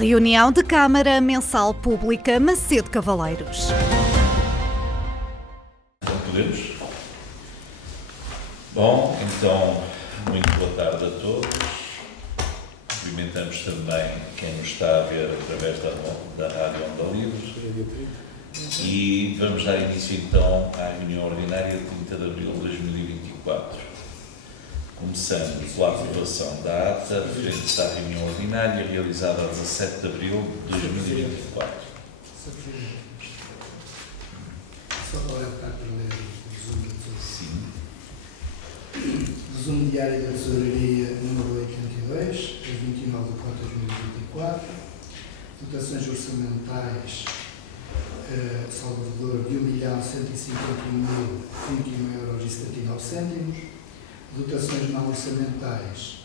Reunião de Câmara Mensal Pública Macedo Cavaleiros. Podemos? Bom, então, muito boa tarde a todos. Cumprimentamos também quem nos está a ver através da Rádio Onda Livre. E vamos dar início então à reunião ordinária de 30 de abril de 2024. Começando pela aprovação da ata referente à reunião ordinária realizada a 17 de abril de 2024. Só para orientar para ler o resumo da tesouraria. Sim. Resumo diário da tesouraria número 82, a 29 de 4 de 2024. Dotações orçamentais, Salvador, de 1.151.021,79€. Dotações não orçamentais,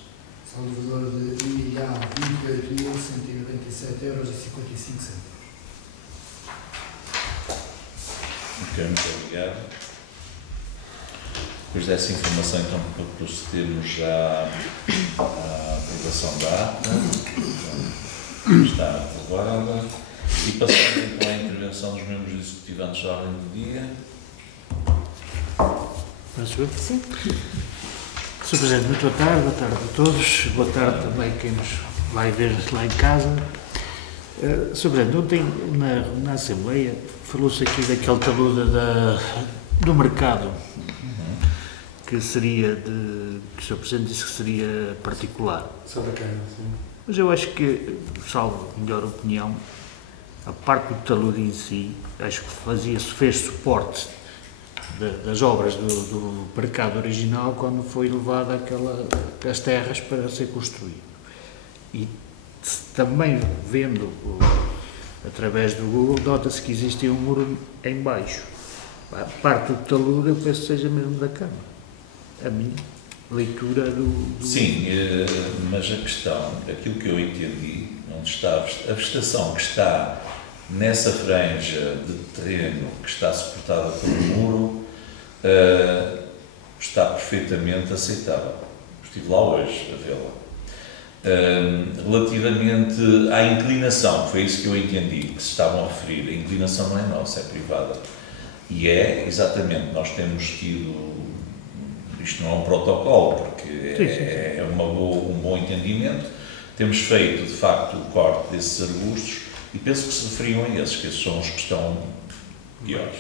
Salvador, de 1.028.197,55€. Ok, muito obrigado. Depois dessa informação, então, procedemos já à aprovação da ata. Está aprovada. E passamos então à intervenção dos membros do Executivo antes da ordem do dia. Sim. Sr. Presidente, muito boa tarde a todos, boa tarde também quem nos vai ver lá em casa. Sr. Presidente, ontem na Assembleia falou-se aqui daquele tabuleiro do mercado, que seria que o Sr. Presidente disse que seria particular. Sobre a Câmara, sim. Mas eu acho que, salvo melhor opinião, a parte do talude em si, acho que fez suporte das obras do mercado original quando foi levada as terras para ser construído. E também vendo, através do Google, nota-se que existe um muro em baixo. A parte do talude eu penso que seja mesmo da Câmara. A minha leitura do... Sim, mas a questão, aquilo que eu entendi, onde está a vegetação que está nessa franja de terreno que está suportada pelo muro, está perfeitamente aceitável. Estive lá hoje a vê-la. Relativamente à inclinação, foi isso que eu entendi, que se estavam a referir. A inclinação não é nossa, é privada. E é, exatamente, nós temos tido, isto não é um protocolo, porque é um bom entendimento, temos feito, de facto, o corte desses arbustos e penso que se referiam a esses, que esses são os que estão piores.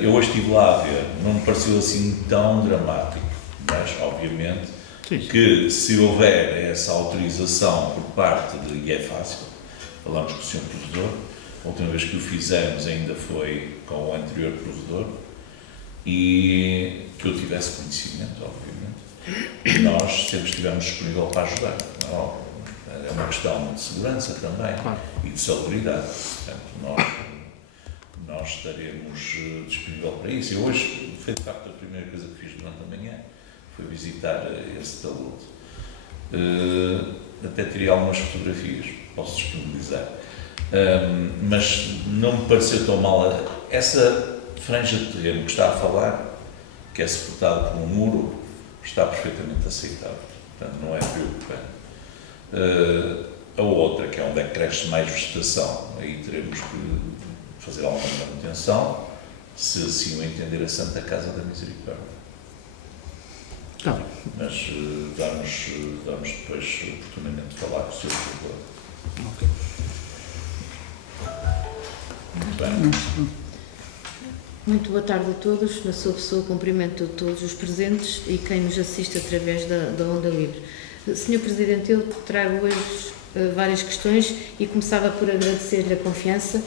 Eu hoje estive lá a ver, não me pareceu assim tão dramático, mas, obviamente, que se houver essa autorização por parte de, e é fácil, falamos com o Sr. Provedor, a última vez que o fizemos ainda foi com o anterior Provedor, e que eu tivesse conhecimento, obviamente, nós sempre estivemos disponíveis para ajudar. Não, é uma questão de segurança também, e de salubridade. Portanto, nós estaremos disponíveis para isso. E hoje, foi de facto a primeira coisa que fiz durante a manhã, foi visitar esse talude. Até tirei algumas fotografias, posso disponibilizar. Mas não me pareceu tão mal. Essa franja de terreno que está a falar, que é suportada por um muro, está perfeitamente aceitável. Portanto, não é preocupante. A outra, que é onde é que cresce mais vegetação, aí teremos que fazer alguma manutenção, se assim o entender a Santa Casa da Misericórdia. Tá. Mas vamos depois oportunamente falar com o Sr. Provedor. Ok. Muito bem. Muito boa tarde a todos. Na sua pessoa, cumprimento todos os presentes e quem nos assiste através da Onda Livre. Sr. Presidente, eu trago hoje várias questões e começava por agradecer-lhe a confiança,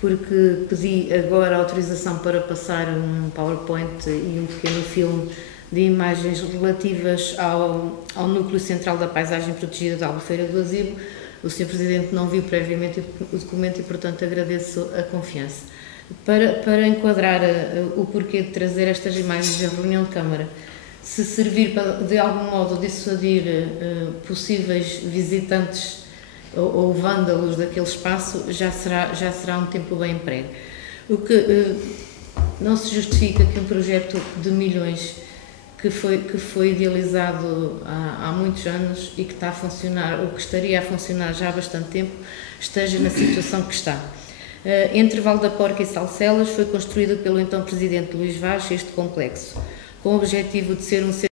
porque pedi agora a autorização para passar um PowerPoint e um pequeno filme de imagens relativas ao núcleo central da paisagem protegida da Albufeira do Azibo. O Sr. Presidente não viu previamente o documento e, portanto, agradeço a confiança. Para enquadrar o porquê de trazer estas imagens à reunião de Câmara, se servir para, de algum modo, dissuadir possíveis visitantes ou vândalos daquele espaço, já será um tempo bem emprego. O que não se justifica que um projeto de milhões, que que foi idealizado há muitos anos e que está a funcionar, ou que estaria a funcionar já há bastante tempo, esteja na situação que está. Entre Val da Porca e Salcelas foi construído pelo então Presidente Luís Vaz este complexo, com o objetivo de ser um centro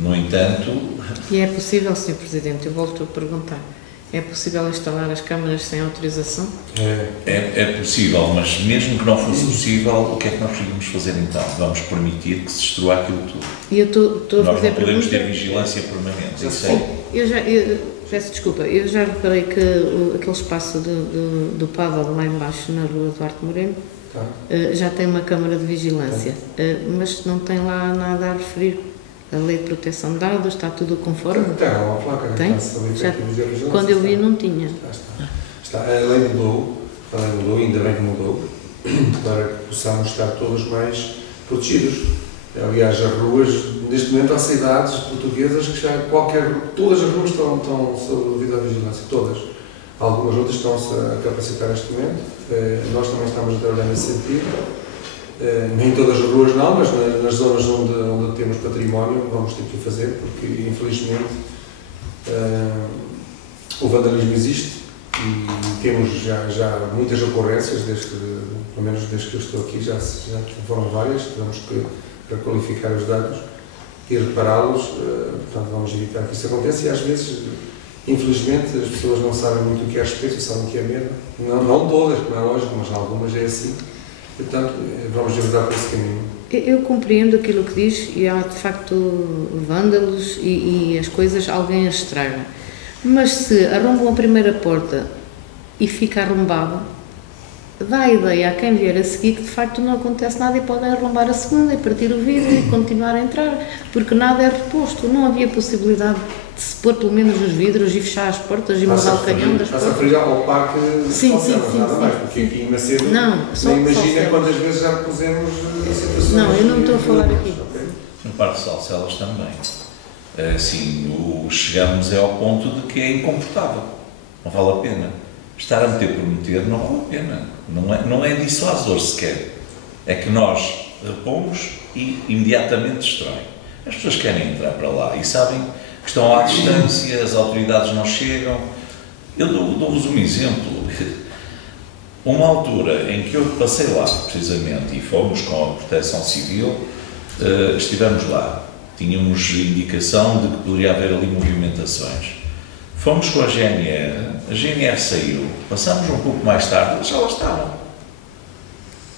No entanto... E é possível, Sr. Presidente, eu volto a perguntar, é possível instalar as câmaras sem autorização? É possível, mas mesmo que não fosse possível, o que é que nós podemos fazer então? Vamos permitir que se destrua aquilo tudo. E eu estou a Nós fazer não podemos pergunta... ter vigilância permanente. Isso Peço desculpa, eu já reparei que aquele espaço do Paddle lá embaixo, na rua Duarte Moreno, já tem uma câmara de vigilância, mas não tem lá nada a referir. A lei de proteção de dados, está tudo conforme? Tem uma placa. Tem? Quando eu vi não tinha. Está. A lei mudou, ainda bem que mudou, para que possamos estar todos mais protegidos. Aliás, as ruas, neste momento há cidades portuguesas que já todas as ruas estão sob devida vigilância, todas. Algumas outras estão-se a capacitar neste momento, nós também estamos a trabalhar nesse sentido. Nem todas as ruas não, mas nas zonas onde temos património vamos ter que o fazer, porque infelizmente o vandalismo existe e temos já muitas ocorrências, pelo menos desde que eu estou aqui, já foram várias, temos que requalificar os dados e repará-los, portanto vamos evitar que isso aconteça e às vezes, infelizmente, as pessoas não sabem muito o que é respeito, sabem o que é medo, não todas, como é lógico, mas algumas é assim. Portanto, vamos ajudar por esse caminho. Eu compreendo aquilo que diz e há de facto vândalos e as coisas alguém as estraga. Mas se arrombam a primeira porta e fica arrombado, dá a ideia a quem vier a seguir que de facto não acontece nada e podem arrombar a segunda e partir o vidro e continuar a entrar, porque nada é reposto. Não havia possibilidade de se pôr pelo menos os vidros e fechar as portas e mudar o canhão das portas. Estás a referir ao parque de sim, nada mais, porque aqui em Macedo nem imagina quantas vezes já pusemos em situações... Não, eu não estou a falar aqui. No Parque de Salcelas também. Sim, chegamos ao ponto de que é incomportável. Não vale a pena. Estar a meter por meter não vale a pena. Não é dissuasor sequer. É que nós repomos e imediatamente destroem. As pessoas querem entrar para lá e sabem que estão à distância, as autoridades não chegam. Eu dou-vos um exemplo. Uma altura em que eu passei lá, precisamente, e fomos com a Proteção Civil, estivemos lá. Tínhamos indicação de que poderia haver ali movimentações. Fomos com a GNR saiu, passamos um pouco mais tarde, eles já lá estavam.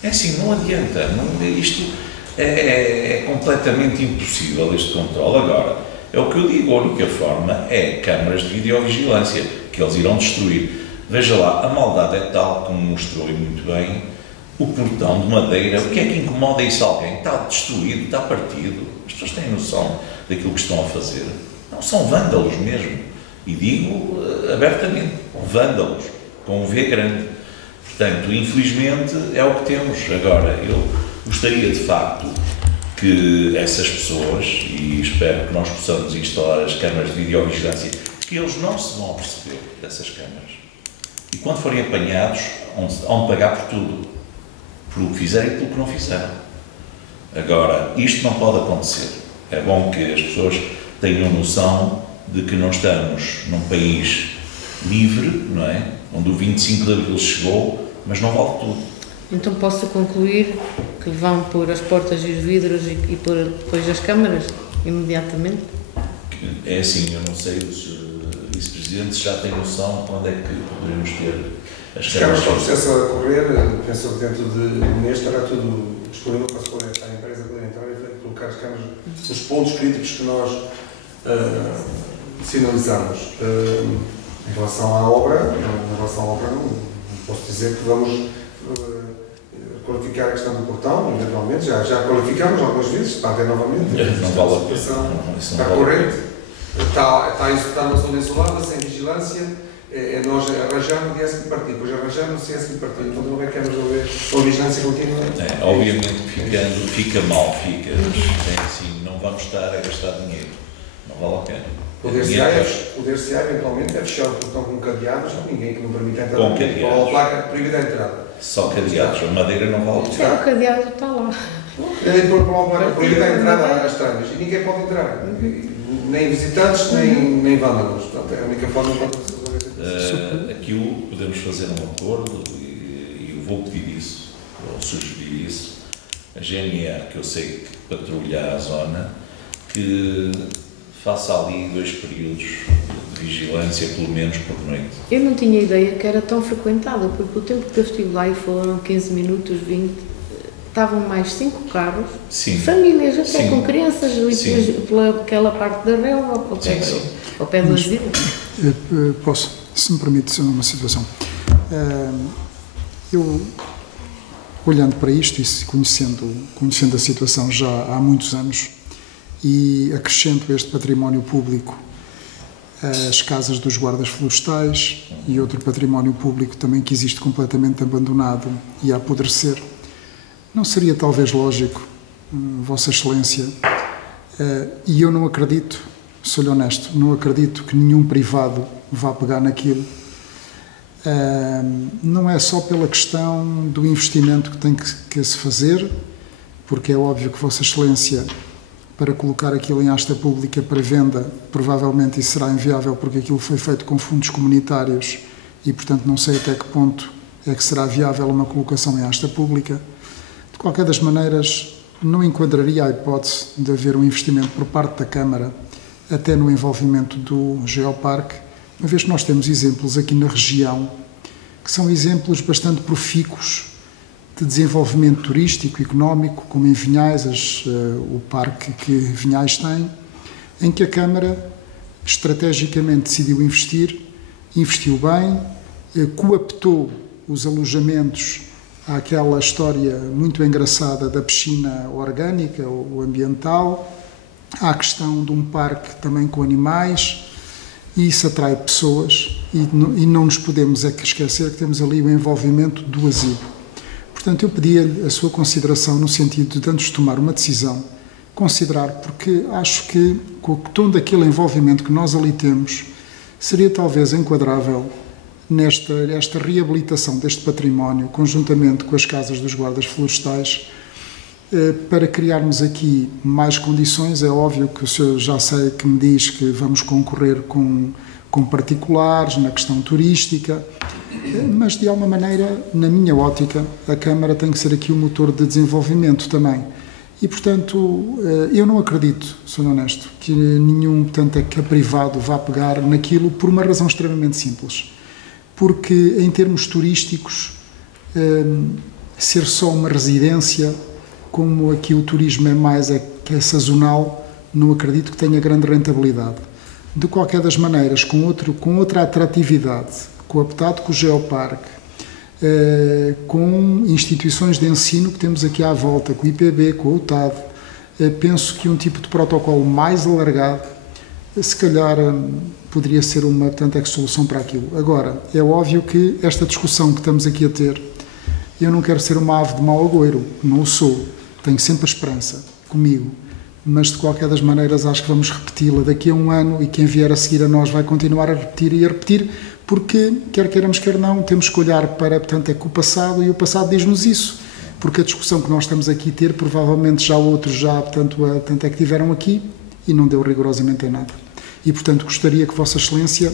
É assim, não adianta, isto é completamente impossível, este controle. Agora, é o que eu digo, a única forma é câmaras de videovigilância, que eles irão destruir. Veja lá, a maldade é tal, como mostrou muito bem, o portão de madeira, o que é que incomoda isso a alguém? Está destruído, está partido. As pessoas têm noção daquilo que estão a fazer. Não, são vândalos mesmo. E digo abertamente, vândalos, com um V grande. Portanto, infelizmente, é o que temos. Agora, eu gostaria de facto que essas pessoas, e espero que nós possamos instalar as câmaras de videovigilância, que eles não se vão aperceber dessas câmaras. E quando forem apanhados, vão pagar por tudo. Por o que fizeram e pelo que não fizeram. Agora, isto não pode acontecer. É bom que as pessoas tenham noção de que não estamos num país livre, não é? Onde o 25 de Abril chegou, mas não vale tudo. Então posso concluir que vão pôr as portas e os vidros e pôr depois as câmaras, imediatamente? É assim, eu não sei, o vice-presidente já tem noção de quando é que poderemos ter as câmaras. Ficamos com o processo a correr, penso que dentro de um mês estará tudo disponível para se poder, a empresa poder entrar e colocar as câmaras nos pontos críticos que nós sinalizamos. Em relação à obra, não posso dizer que vamos qualificar a questão do portão, eventualmente, já qualificamos algumas vezes, está até novamente, não vale a pena, está corrente, está numa zona isolada, sem vigilância, nós arranjamos e é-se partir, depois arranjamos e é-se partir, então não é que resolver uma vigilância contínua. Obviamente fica mal, mas assim, não vamos estar a gastar dinheiro, não vale a pena. Poder-se-á eventualmente é fechar o portão com cadeados, ninguém que não permita entrar. Com cadeados. Ou a placa proibida a entrada. Só cadeados, a madeira não vale a pena. O cadeado está lá. Por uma placa proibida a entrada às estranhas e ninguém pode entrar. Nem visitantes, nem vândalos. Portanto, é a única forma para resolver. Aqui podemos fazer um acordo e eu vou pedir isso, ou sugerir isso. A GNR, que eu sei que patrulha a zona, que faça ali 2 períodos de vigilância, pelo menos por noite. Eu não tinha ideia que era tão frequentada, porque o tempo que eu estive lá, e foram 15 minutos, 20, estavam mais 5 carros, Sim. famílias até Sim. com crianças, Sim. pelaquela parte da relva, ao pé do asilo. Posso, se me permite, uma situação. Eu, olhando para isto e conhecendo a situação já há muitos anos, e acrescento este património público, as casas dos guardas florestais e outro património público também que existe completamente abandonado e a apodrecer, não seria talvez lógico, Vossa Excelência, e eu não acredito, sou-lhe honesto, não acredito que nenhum privado vá pegar naquilo, não é só pela questão do investimento que tem que se fazer, porque é óbvio que Vossa Excelência, para colocar aquilo em asta pública para venda, provavelmente isso será inviável, porque aquilo foi feito com fundos comunitários e, portanto, não sei até que ponto é que será viável uma colocação em asta pública. De qualquer das maneiras, não enquadraria a hipótese de haver um investimento por parte da Câmara, até no envolvimento do Geoparque, uma vez que nós temos exemplos aqui na região, que são exemplos bastante profícuos de desenvolvimento turístico, económico, como em Vinhais, o parque que Vinhais tem, em que a Câmara estrategicamente decidiu investiu bem, coaptou os alojamentos àquela história muito engraçada da piscina orgânica ou ambiental, à questão de um parque também com animais, e isso atrai pessoas, e não nos podemos esquecer que temos ali o envolvimento do asilo. Portanto, eu pedia-lhe a sua consideração no sentido de, antes de tomar uma decisão, considerar, porque acho que, com o tom daquele envolvimento que nós ali temos, seria talvez enquadrável nesta reabilitação deste património, conjuntamente com as casas dos guardas florestais, para criarmos aqui mais condições. É óbvio que o senhor já sei que me diz que vamos concorrer com particulares na questão turística, mas de alguma maneira, na minha ótica, a Câmara tem que ser aqui o motor de desenvolvimento também. E, portanto, eu não acredito, sou honesto, que nenhum, portanto, é que a privado vá pegar naquilo por uma razão extremamente simples. Porque, em termos turísticos, ser só uma residência, como aqui o turismo que é sazonal, não acredito que tenha grande rentabilidade. De qualquer das maneiras, com outra atratividade, cooptado com o Geoparque, com instituições de ensino que temos aqui à volta, com o IPB, com o UTAD, penso que um tipo de protocolo mais alargado, se calhar poderia ser uma solução para aquilo. Agora, é óbvio que esta discussão que estamos aqui a ter, eu não quero ser uma ave de mau agouro, não o sou, tenho sempre a esperança comigo, mas de qualquer das maneiras acho que vamos repeti-la daqui a um ano, e quem vier a seguir a nós vai continuar a repetir e a repetir, porque, quer queiramos, quer não, temos que olhar para, portanto, o passado, e o passado diz-nos isso, porque a discussão que nós estamos aqui a ter, provavelmente já outros portanto, é que tiveram aqui, e não deu rigorosamente em nada. E, portanto, gostaria que Vossa Excelência,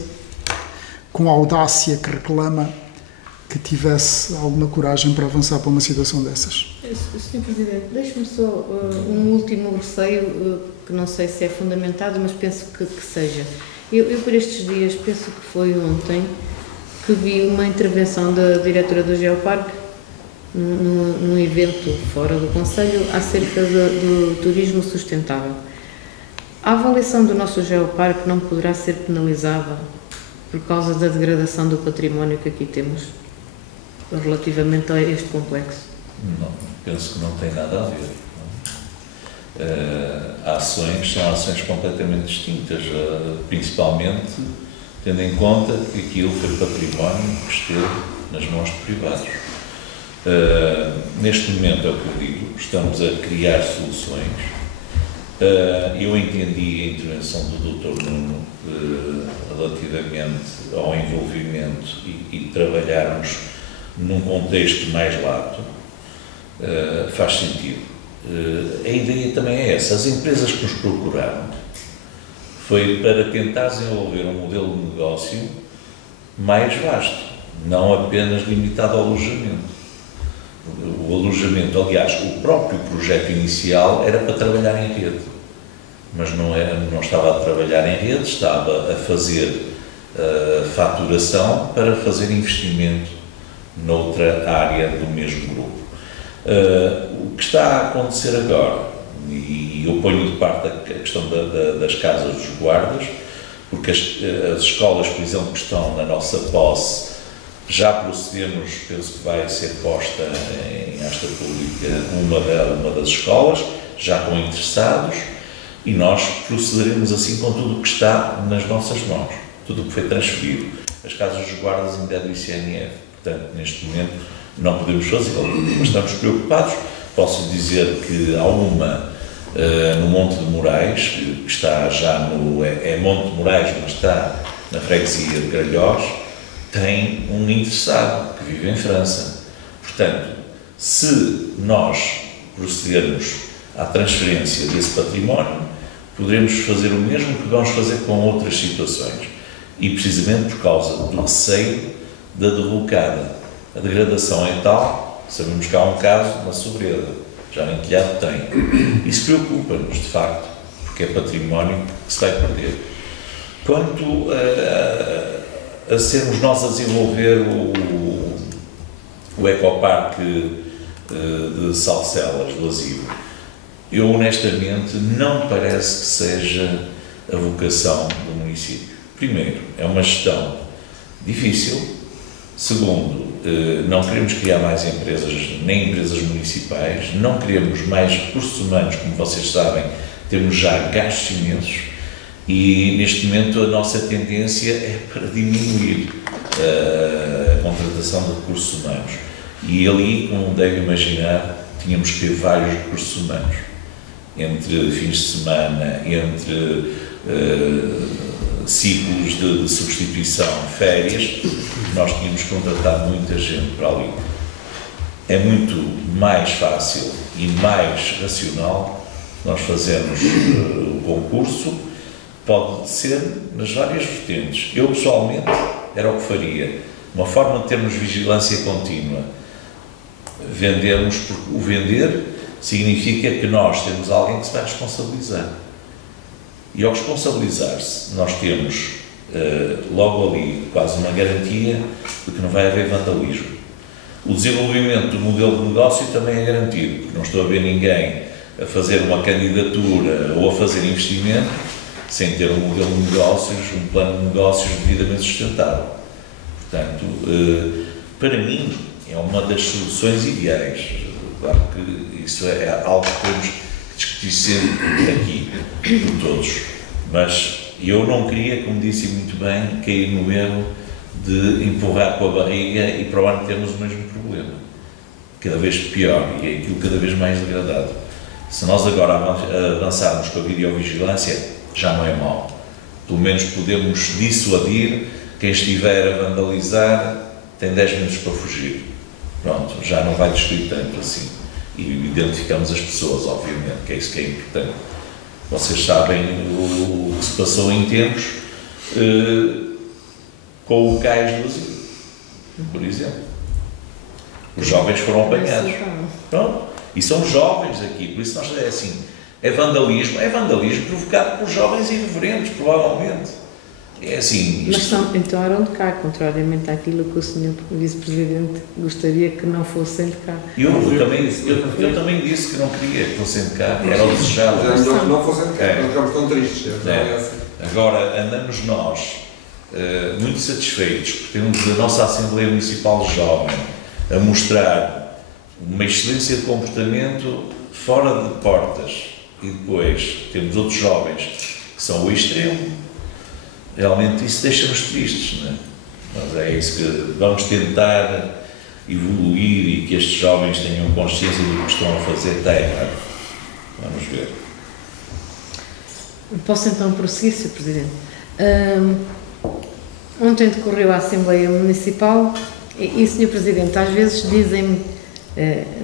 com a audácia que reclama, que tivesse alguma coragem para avançar para uma situação dessas. Sr. Presidente, deixe-me só um último receio, que não sei se é fundamentado, mas penso que seja. Eu, por estes dias, penso que foi ontem, que vi uma intervenção da diretora do Geoparque, num evento fora do Conselho, acerca do turismo sustentável. A avaliação do nosso Geoparque não poderá ser penalizada por causa da degradação do património que aqui temos, relativamente a este complexo? Não, penso que não tem nada a ver. Ações são ações completamente distintas, principalmente tendo em conta que aquilo foi património que esteve nas mãos de privados. Neste momento, é o que eu digo, estamos a criar soluções. Eu entendi a intervenção do Dr. Nuno relativamente ao envolvimento e trabalharmos num contexto mais lato, faz sentido. A ideia também é essa. As empresas que nos procuraram foi para tentar desenvolver um modelo de negócio mais vasto, não apenas limitado ao alojamento. O alojamento, aliás, o próprio projeto inicial era para trabalhar em rede. mas não estava a trabalhar em rede, estava a fazer faturação para fazer investimento noutra área do mesmo grupo. O que está a acontecer agora, e eu ponho de parte a questão das casas dos guardas, porque as escolas, por exemplo, que estão na nossa posse, já procedemos, penso que vai ser posta em asta pública uma das escolas, já com interessados, e nós procederemos assim com tudo o que está nas nossas mãos, tudo o que foi transferido. As casas dos guardas ainda é do ICNF, portanto, neste momento não podemos fazê-lo, mas estamos preocupados. Posso dizer que há uma no Monte de Moraes, que está já é Monte de Moraes, mas está na freguesia de Gralhós, tem um interessado que vive em França. Portanto, se nós procedermos à transferência desse património, poderemos fazer o mesmo que vamos fazer com outras situações. E precisamente por causa do receio da derrocada. A degradação é tal, sabemos que há um caso na Sobreda, já nem telhado tem. Isso preocupa-nos, de facto, porque é património que se vai perder. Quanto a sermos nós a desenvolver o ecoparque de Salcelas, do Asilo, eu honestamente não parece que seja a vocação do município. Primeiro, é uma gestão difícil. Segundo, não queremos criar mais empresas, nem empresas municipais, não queremos mais recursos humanos, como vocês sabem, temos já gastos imensos e neste momento a nossa tendência é para diminuir a contratação de recursos humanos. E ali, como deve imaginar, tínhamos que ter vários recursos humanos, entre fins de semana, entre ciclos de substituição, férias, nós tínhamos que contratar muita gente para ali. É muito mais fácil e mais racional nós fazermos o concurso, pode ser nas várias vertentes. Eu, pessoalmente, era o que faria. Uma forma de termos vigilância contínua. Vendermos, porque o vender significa que nós temos alguém que se vai responsabilizar. E ao responsabilizar-se, nós temos logo ali quase uma garantia de que não vai haver vandalismo. O desenvolvimento do modelo de negócio também é garantido, porque não estou a ver ninguém a fazer uma candidatura ou a fazer investimento sem ter um modelo de negócios, um plano de negócios devidamente sustentável. Portanto, para mim, é uma das soluções ideais. Claro que isso é algo que temos que discutir sempre aqui, por todos. Mas eu não queria, como disse muito bem, cair no erro de empurrar com a barriga e para o ano termos o mesmo problema. Cada vez pior e é aquilo cada vez mais degradado. Se nós agora avançarmos com a videovigilância, já não é mau. Pelo menos podemos dissuadir quem estiver a vandalizar, tem 10 minutos para fugir. Pronto, já não vai destruir tanto assim. E identificamos as pessoas, obviamente, que é isso que é importante. Vocês sabem o que se passou em tempos com o cais do Asilo, por exemplo. Os jovens foram apanhados. Pronto. E são jovens aqui, por isso nós é assim, é vandalismo provocado por jovens irreverentes, provavelmente. É assim. Mas então eram de cá, contrariamente àquilo que o Sr. Vice-Presidente gostaria que não fossem de cá. Eu também disse que não queria que fossem de cá, era o desejado. Não fossem de cá, não ficamos tão tristes. Agora, andamos nós muito satisfeitos, porque temos a nossa Assembleia Municipal Jovem a mostrar uma excelência de comportamento fora de portas, e depois temos outros jovens que são o extremo. Realmente isso deixa-nos tristes, não é? Mas é isso que vamos tentar evoluir e que estes jovens tenham consciência do que estão a fazer está errado. Vamos ver. Posso então prosseguir, Sr. Presidente? Ontem decorreu a Assembleia Municipal e, Sr. Presidente, às vezes dizem-me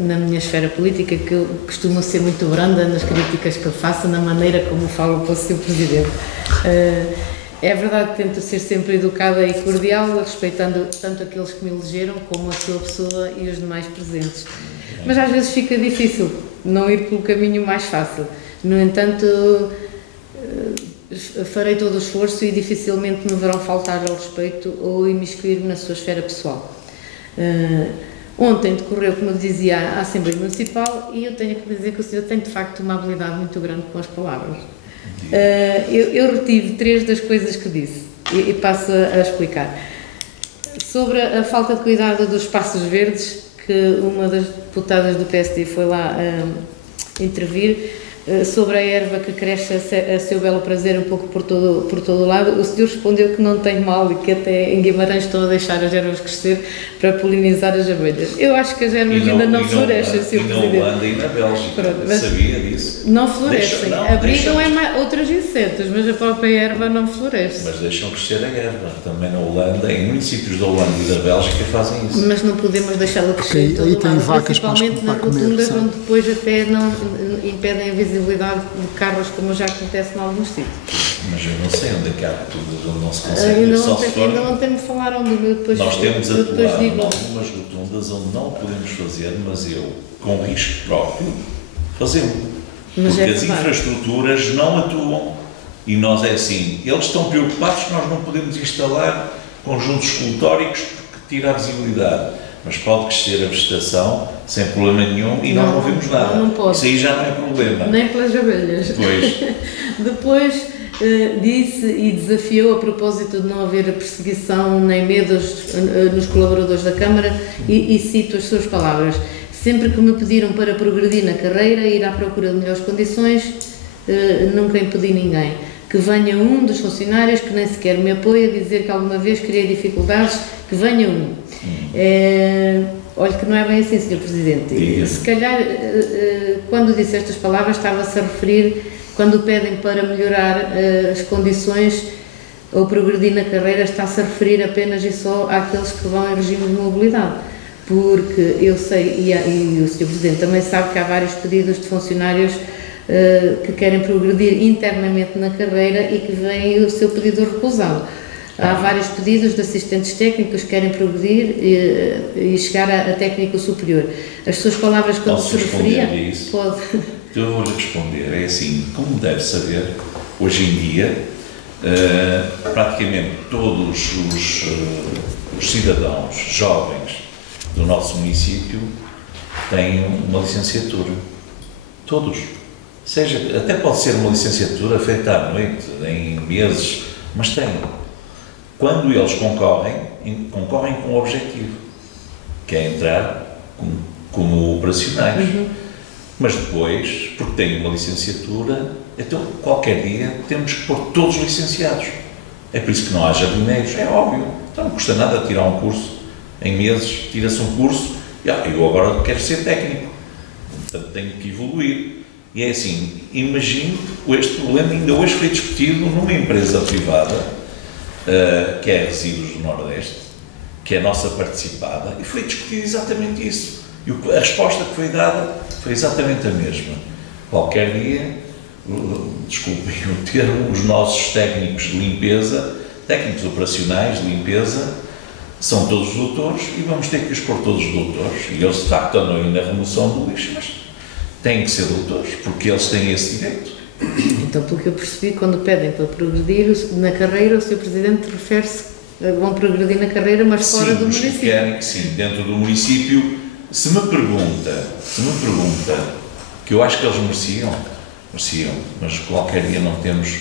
na minha esfera política que eu costumo ser muito branda nas críticas que eu faço, na maneira como falo para o Sr. Presidente. É verdade que tento ser sempre educada e cordial, respeitando tanto aqueles que me elegeram como a sua pessoa e os demais presentes. Mas às vezes fica difícil não ir pelo caminho mais fácil. No entanto, farei todo o esforço e dificilmente me verão faltar ao respeito ou imiscuir-me na sua esfera pessoal. Ontem decorreu, como eu dizia, a Assembleia Municipal e eu tenho que dizer que o senhor tem de facto uma habilidade muito grande com as palavras. Eu retive 3 das coisas que disse e passo a explicar. Sobre a falta de cuidado dos espaços verdes, que uma das deputadas do PSD foi lá intervir, sobre a erva que cresce a seu belo prazer um pouco por todo o lado, o senhor respondeu que não tem mal e que até em Guimarães estão a deixar as ervas crescer para polinizar as abelhas. Eu acho que as ervas ainda não florescem, Sr. Presidente. E na Holanda e na Bélgica, sabia disso? Não florescem, abrigam outros insetos, mas a própria erva não floresce. Mas deixam crescer a erva, também na Holanda, em municípios da Holanda e da Bélgica fazem isso. Mas não podemos deixá-la crescer em todo o lado, principalmente nas rotundas, onde depois até não impedem a visibilidade de carros, como já acontece em alguns sítios. Mas eu não sei onde é que há rotundas onde não se consegue ver, ainda não temos de falar onde depois. Nós temos atuado em algumas rotundas onde não podemos fazer, mas eu, com risco próprio, fazemos. Porque as infraestruturas não atuam e nós é assim, eles estão preocupados que nós não podemos instalar conjuntos escultóricos porque tira a visibilidade. Mas pode crescer a vegetação sem problema nenhum e nós não vemos nada. Não pode. Isso aí já não é problema. Nem pelas abelhas. Depois disse e desafiou a propósito de não haver perseguição nem medos nos colaboradores da Câmara e cito as suas palavras. Sempre que me pediram para progredir na carreira e ir à procura de melhores condições, nunca impedi ninguém. Que venha um dos funcionários que nem sequer me apoia a dizer que alguma vez criei dificuldades, que venha um. Olha que não é bem assim, Sr. Presidente. Se calhar, quando disse estas palavras, estava-se a referir, quando pedem para melhorar as condições ou progredir na carreira, está-se a referir apenas e só àqueles que vão em regime de mobilidade. Porque eu sei, e o Sr. Presidente também sabe que há vários pedidos de funcionários que querem progredir internamente na carreira e que vem o seu pedido recusado. Há vários pedidos de assistentes técnicos que querem progredir e chegar a técnico superior. As suas palavras, quando se referia... Pode... Eu vou-lhe responder. É assim, como deve saber, hoje em dia, praticamente todos os cidadãos jovens do nosso município têm uma licenciatura. Todos. Seja, até pode ser uma licenciatura feita à noite, em meses, mas têm. Quando eles concorrem com o objetivo, que é entrar como operacionais. Mas depois, porque têm uma licenciatura, então qualquer dia temos que pôr todos licenciados. É por isso que não há jardineiros, é óbvio. Então não custa nada tirar um curso, em meses tira-se um curso, eu agora quero ser técnico, portanto tenho que evoluir. E é assim, imagino que este problema ainda hoje foi discutido numa empresa privada, que é Resíduos do Nordeste, que é a nossa participada, e foi discutido exatamente isso. E a resposta que foi dada foi exatamente a mesma. Qualquer dia, desculpem o termo, os nossos técnicos de limpeza, técnicos operacionais de limpeza, são todos doutores e vamos ter que os pôr todos doutores. E eles de facto andam aí na remoção do lixo, mas têm que ser doutores, porque eles têm esse direito. Então, pelo que eu percebi, quando pedem para progredir na carreira, o Sr. Presidente refere-se a vão progredir na carreira, mas fora do município. Querem, sim, dentro do município. Se me pergunta, que eu acho que eles mereciam, mas qualquer dia não temos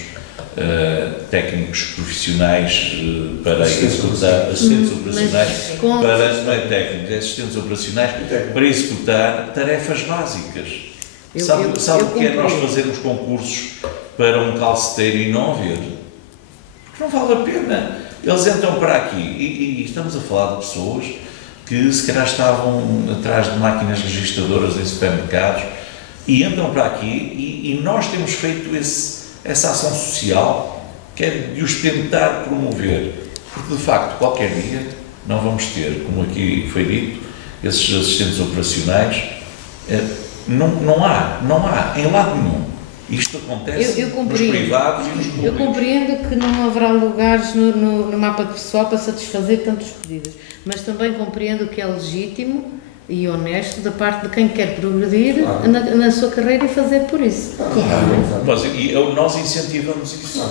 técnicos profissionais para executar, assistentes operacionais, não é técnicos, é assistentes operacionais para executar tarefas básicas. Sabe o que é nós fazermos concursos para um calceteiro e não haver? Porque não vale a pena. Eles entram para aqui e estamos a falar de pessoas que se calhar estavam atrás de máquinas registradoras em supermercados e entram para aqui e nós temos feito essa ação social que é de os tentar promover, porque de facto qualquer dia não vamos ter, como aqui foi dito, esses assistentes operacionais, não há em lado nenhum. Isto acontece nos privados e nos públicos. Eu compreendo que não haverá lugares no mapa de pessoal para satisfazer tantos pedidos, mas também compreendo que é legítimo e honesto da parte de quem quer progredir Claro. na sua carreira e fazer por isso. Claro. Mas nós incentivamos isso.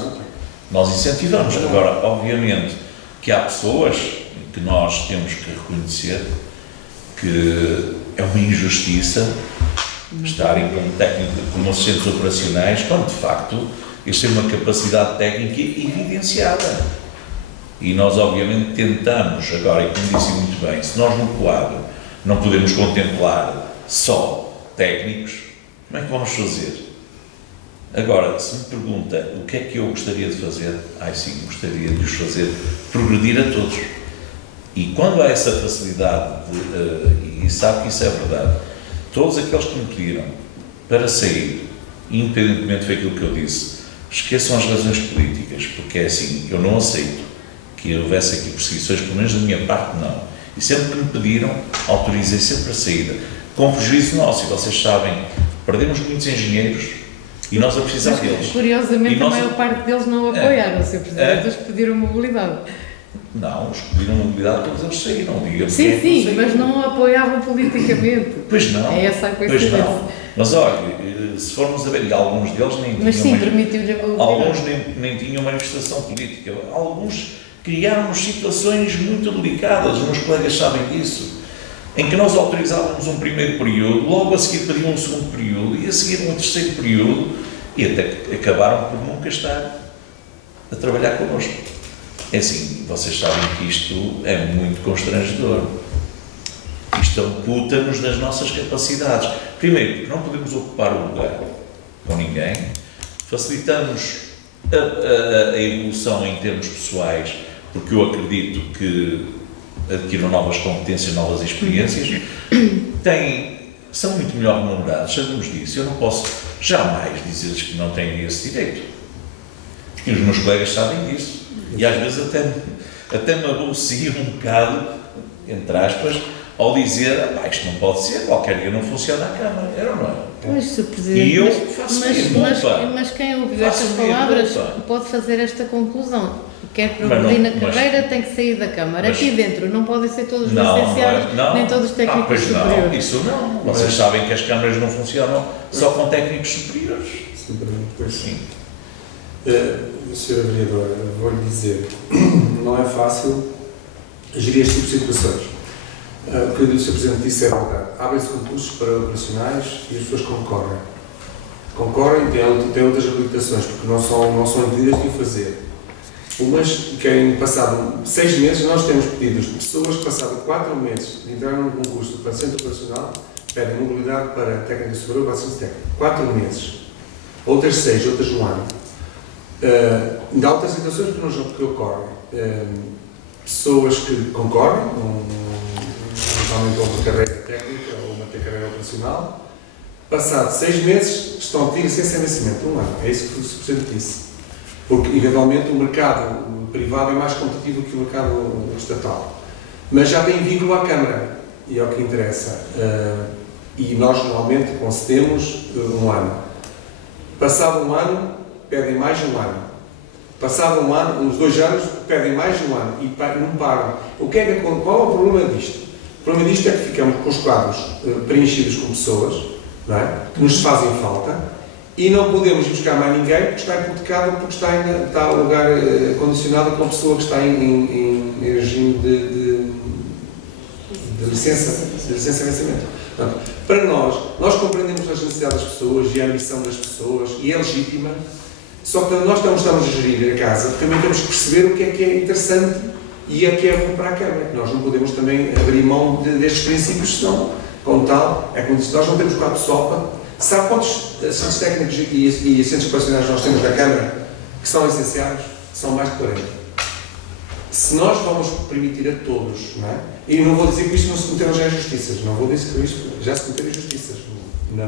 Nós incentivamos. Agora, obviamente, que há pessoas que nós temos que reconhecer que é uma injustiça estarem como técnico, como assistentes operacionais, quando de facto eles têm uma capacidade técnica evidenciada. E nós, obviamente, tentamos, agora, e como disse muito bem, se nós no quadro não podemos contemplar só técnicos, como é que vamos fazer? Agora, se me pergunta o que é que eu gostaria de fazer, sim, gostaria de os fazer progredir a todos. E quando há essa facilidade, e sabe que isso é verdade, todos aqueles que me pediram para sair, independentemente daquilo que eu disse, esqueçam as razões políticas, porque é assim, eu não aceito que houvesse aqui perseguições, pelo menos da minha parte não. E sempre que me pediram, autorizei sempre a saída, com prejuízo nosso, e vocês sabem, perdemos muitos engenheiros, e nós a precisar deles. Curiosamente, a maior parte deles não apoiaram, Sr. Presidente, os que pediram mobilidade. Não, os que pediram mobilidade, todos eles saíram. Sim, mas não apoiavam politicamente. Pois não. É essa a coincidência. Pois não. Mas olha, se formos a ver, e alguns deles nem tinham. Mas sim, permitiu-lhe a mobilidade. Alguns nem tinham manifestação política. Alguns criaram situações muito delicadas, os meus colegas sabem disso, em que nós autorizávamos um primeiro período, logo a seguir pediam um segundo período, e a seguir um terceiro período, e até acabaram por nunca estar a trabalhar connosco. É assim, vocês sabem que isto é muito constrangedor. Isto amputa-nos das nossas capacidades. Primeiro, porque não podemos ocupar o lugar com ninguém, facilitamos a evolução em termos pessoais, porque eu acredito que adquiram novas competências, novas experiências, são muito melhor remunerados, sabemos disso. Eu não posso jamais dizer-lhes que não têm esse direito. E os meus colegas sabem disso. E às vezes até me aborrecia um bocado, entre aspas, ao dizer, isto não pode ser, qualquer dia não funciona a Câmara. Era ou não é? Pois, Sr. Presidente, E eu faço mas quem ouvir estas palavras pode fazer esta conclusão. Quer progredir na carreira tem que sair da Câmara. Aqui dentro não podem ser todos licenciados, nem todos técnicos superiores. Não, isso não. Vocês sabem que as câmaras não funcionam só com técnicos superiores. Pois sim. Sra. Vereadora, vou-lhe dizer, não é fácil gerir este tipo de situações. O que o Sr. Presidente disse é verdade. Abrem-se concursos para operacionais e as pessoas concorrem. Concorrem e têm outras habilitações, porque não são impedidas de o fazer. Umas querem passar 6 meses, nós temos pedidos de pessoas que passaram 4 meses de entrar num concurso para centro operacional, pedem mobilidade para técnica superior ou assistente técnico. 4 meses. Outras 6, outras 1 ano. Há outras situações que ocorrem. Pessoas que concorrem, normalmente uma carreira técnica ou uma carreira operacional, passados 6 meses estão a pedir licença de vencimento, 1 ano. É isso que o Sr. Presidente disse. Porque, eventualmente, o mercado privado é mais competitivo que o mercado estatal. Mas já tem vínculo à Câmara, e é o que interessa. E nós, normalmente, concedemos 1 ano. Passado 1 ano, pedem mais 1 ano. Passado 1 ano, uns 2 anos, pedem mais 1 ano. E não param. Qual é o problema disto? O problema disto é que ficamos com os quadros preenchidos com pessoas, não é? Que nos fazem falta. E não podemos ir buscar mais ninguém porque está hipotecado, porque está a lugar condicionado com a pessoa que está em regime de licença de vencimento. Portanto, para nós compreendemos as necessidades das pessoas e a ambição das pessoas e é legítima, só que nós estamos a gerir a casa, também temos que perceber o que é interessante e o que é bom para a Câmara. Nós não podemos também abrir mão destes princípios, senão, como tal, é como disse, nós não temos cá pessoal para... Sabe quantos assistentes técnicos e assistentes operacionais nós temos na Câmara que são licenciados? São mais de 40. Se nós vamos permitir a todos, não é? E não vou dizer que isto não se cometeram já injustiças, não vou dizer que isto já se cometeram injustiças na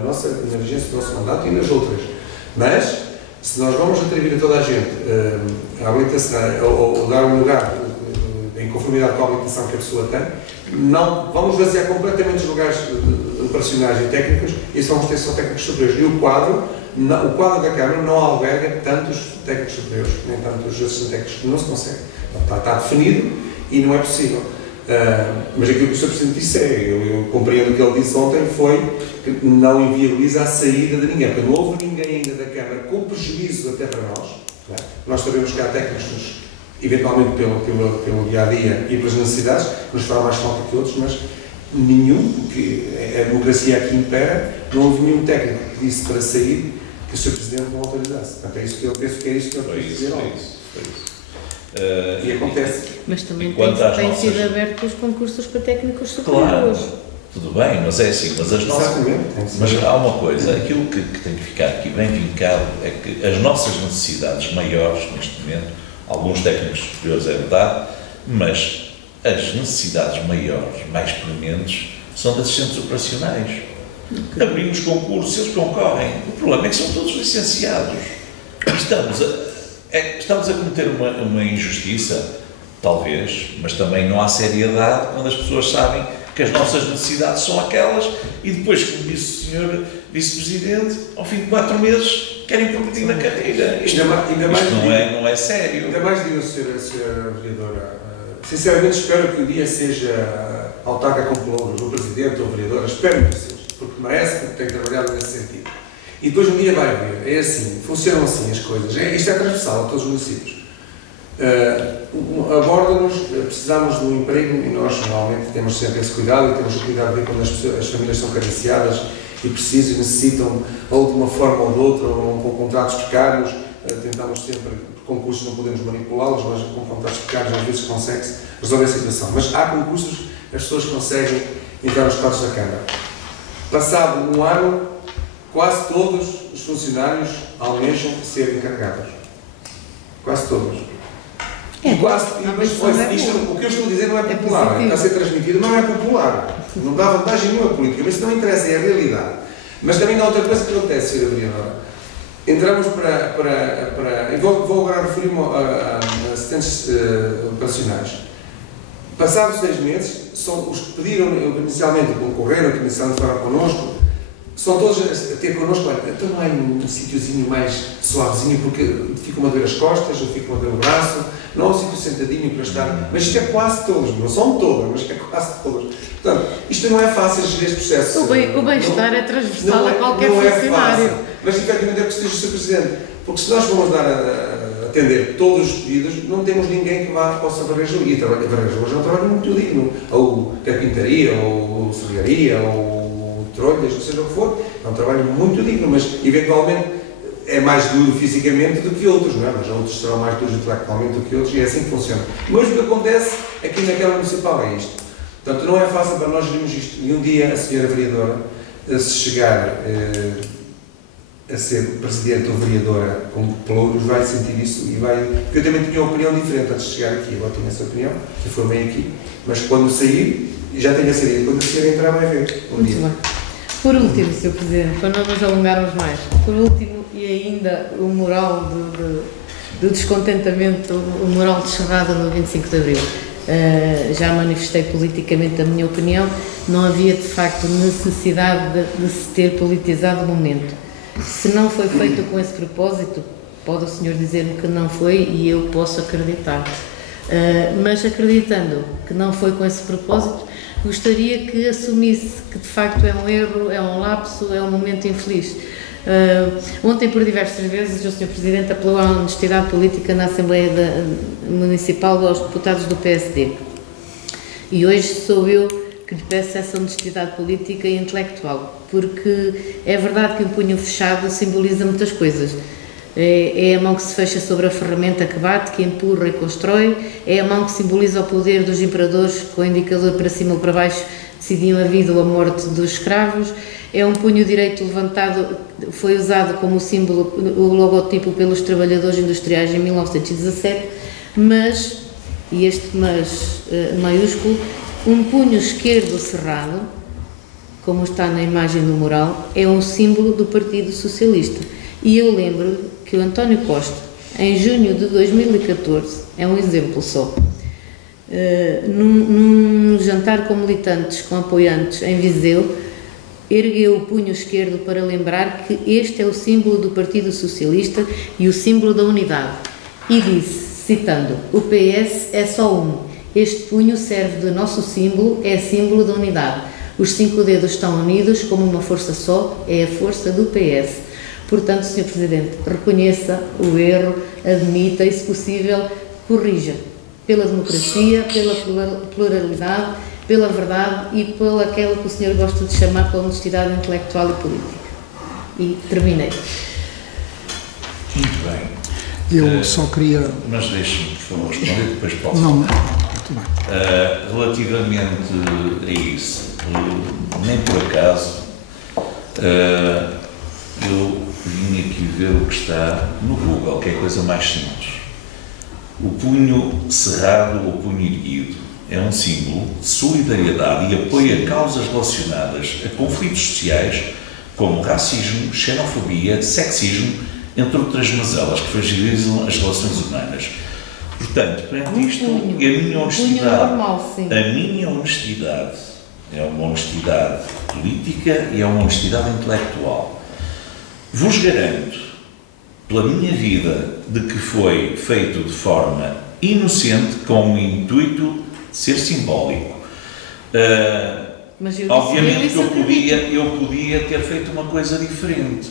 vigência do nosso mandato e nas outras. Mas, se nós vamos atribuir a toda a gente a habilitação, ou dar um lugar em conformidade com a habilitação que a pessoa tem, não vamos vaziar completamente os lugares operacionais e técnicos e só vamos ter só técnicos superiores. E o quadro da Câmara não alberga tantos técnicos superiores, nem tantos assistentes técnicos, que não se consegue. Está definido e não é possível. Mas aquilo que o Sr. Presidente disse eu compreendo o que ele disse ontem, foi que não inviabiliza a saída de ninguém, porque não houve ninguém ainda da Câmara com prejuízo até para nós. Não é? Nós sabemos que há técnicos, eventualmente pelo dia-a-dia e pelas necessidades, que nos farão mais falta que outros, mas nenhum, porque a democracia aqui impera, não houve nenhum técnico que disse para sair que o Sr. Presidente não autorizasse. Portanto, é isso que eu penso que é isso que eu quis dizer. Foi isso. E acontece. Mas também Enquanto têm sido abertos os concursos para técnicos superiores. Claro, tudo bem, mas é assim, mas as nossas... Mas há uma coisa, aquilo que tem que ficar aqui bem vincado é que as nossas necessidades maiores, neste momento, alguns técnicos superiores é verdade, mas as necessidades maiores, mais prementes, são de assistentes operacionais. Abrimos concursos, eles concorrem. O problema é que são todos licenciados. Estamos a cometer uma injustiça, talvez, mas também não há seriedade quando as pessoas sabem que as nossas necessidades são aquelas e depois, como disse o Sr. Vice-Presidente, ao fim de 4 meses querem progredir na carreira. Isto não é sério. Ainda mais digo, Sra. Vereadora, sinceramente espero que o dia seja autarca com pelouros, o Presidente ou a Vereadora, espero que seja, porque merece, porque tem trabalhado nesse sentido. E depois um dia vai ver, é assim, funcionam assim as coisas, isto é transversal a todos os municípios. Aborda-nos, precisamos de um emprego e nós normalmente temos sempre esse cuidado e temos o cuidado de ver quando as famílias são carenciadas e precisam, necessitam ou de uma forma ou de outra, ou com contratos precários, tentamos sempre, por concursos não podemos manipulá-los, mas com contratos precários às vezes consegue-se resolver a situação. Mas há concursos, as pessoas conseguem entrar nos quadros da Câmara. Passado um ano, quase todos os funcionários almejam ser encarregados. Quase todos. O que eu estou a dizer não é popular, está a ser transmitido, não é popular. Não dá vantagem nenhuma política, mas isso não interessa, é a realidade. Mas também há outra coisa que acontece, Sra. Vereadora. Entramos e vou agora referir-me a assistentes operacionais. Passados 6 meses, são os que pediram inicialmente, concorreram, que inicialmente foram connosco, são todos a ter connosco, então não há um sítiozinho mais suavezinho, porque ficam a doer as costas, ou ficam a doer o braço, não há um sítio sentadinho para estar, mas isto é quase todos, não são todas, mas é quase todos. Portanto, isto não é fácil gerir este processo. O bem-estar é transversal a qualquer funcionário. Fácil, mas efetivamente é preciso o Sr. Presidente, porque se nós formos atender todos os pedidos, não temos ninguém que possa varrer jogo. E varrer jogo é um trabalho muito digno, ou carpintaria, ou serraria, ou trolhas, ou seja o que for, é um trabalho muito digno, mas eventualmente é mais duro fisicamente do que outros, não é? Mas outros serão mais duros intelectualmente do que outros e é assim que funciona. Mas o que acontece aqui naquela municipal é isto. Portanto, não é fácil para nós gerirmos isto. E um dia a Sra. Vereadora, se chegar a ser Presidente ou Vereadora com pelouros, vai sentir isso e vai... Porque eu também tinha uma opinião diferente antes de chegar aqui, agora tenho essa opinião, eu formei aqui, mas quando sair, já tenho a saída, quando a senhora entrar vai ver. Um dia. Bem. Por último, Sr. Presidente, para não nos alongarmos mais, por último, e ainda o moral do descontentamento, o moral descerrado no 25 de Abril. Já manifestei politicamente a minha opinião, não havia de facto necessidade de se ter politizado o momento. Se não foi feito com esse propósito, pode o senhor dizer-me que não foi e eu posso acreditar. Mas acreditando que não foi com esse propósito, gostaria que assumisse que de facto é um erro, é um lapso, é um momento infeliz. Ontem, por diversas vezes, o Sr. Presidente apelou à honestidade política na Assembleia Municipal aos deputados do PSD. E hoje sou eu que lhe peço essa honestidade política e intelectual, porque é verdade que um punho fechado simboliza muitas coisas. É a mão que se fecha sobre a ferramenta que bate, que empurra e constrói, é a mão que simboliza o poder dos imperadores que com o indicador para cima ou para baixo decidiam a vida ou a morte dos escravos, é um punho direito levantado, foi usado como símbolo, o logotipo pelos trabalhadores industriais em 1917, mas, e este mas maiúsculo, um punho esquerdo cerrado, como está na imagem do mural, é um símbolo do Partido Socialista. E eu lembro que o António Costa, em junho de 2014, é um exemplo só, num jantar com militantes, com apoiantes em Viseu, ergueu o punho esquerdo para lembrar que este é o símbolo do Partido Socialista e o símbolo da unidade. E disse, citando, o PS é só um Este punho serve de nosso símbolo, é símbolo da unidade. Os 5 dedos estão unidos como uma força só, é a força do PS. Portanto, Sr. Presidente, reconheça o erro, admita e, se possível, corrija. Pela democracia, pela pluralidade, pela verdade e pela aquela que o senhor gosta de chamar pela honestidade intelectual e política. E terminei. Muito bem. Eu só queria... Mas deixe-me, por favor, responder, depois posso. Não, muito bem. Relativamente a isso, nem por acaso, eu vim aqui ver o que está no Google, que é a coisa mais simples. O punho cerrado ou punho erguido é um símbolo de solidariedade e apoio a causas relacionadas a conflitos sociais como racismo, xenofobia, sexismo, entre outras mazelas que fragilizam as relações humanas. Portanto, perante isto, e a minha honestidade, a minha honestidade é uma honestidade política e é uma honestidade intelectual. Vos garanto, pela minha vida, de que foi feito de forma inocente, com o intuito de ser simbólico. Mas obviamente que eu podia ter feito uma coisa diferente.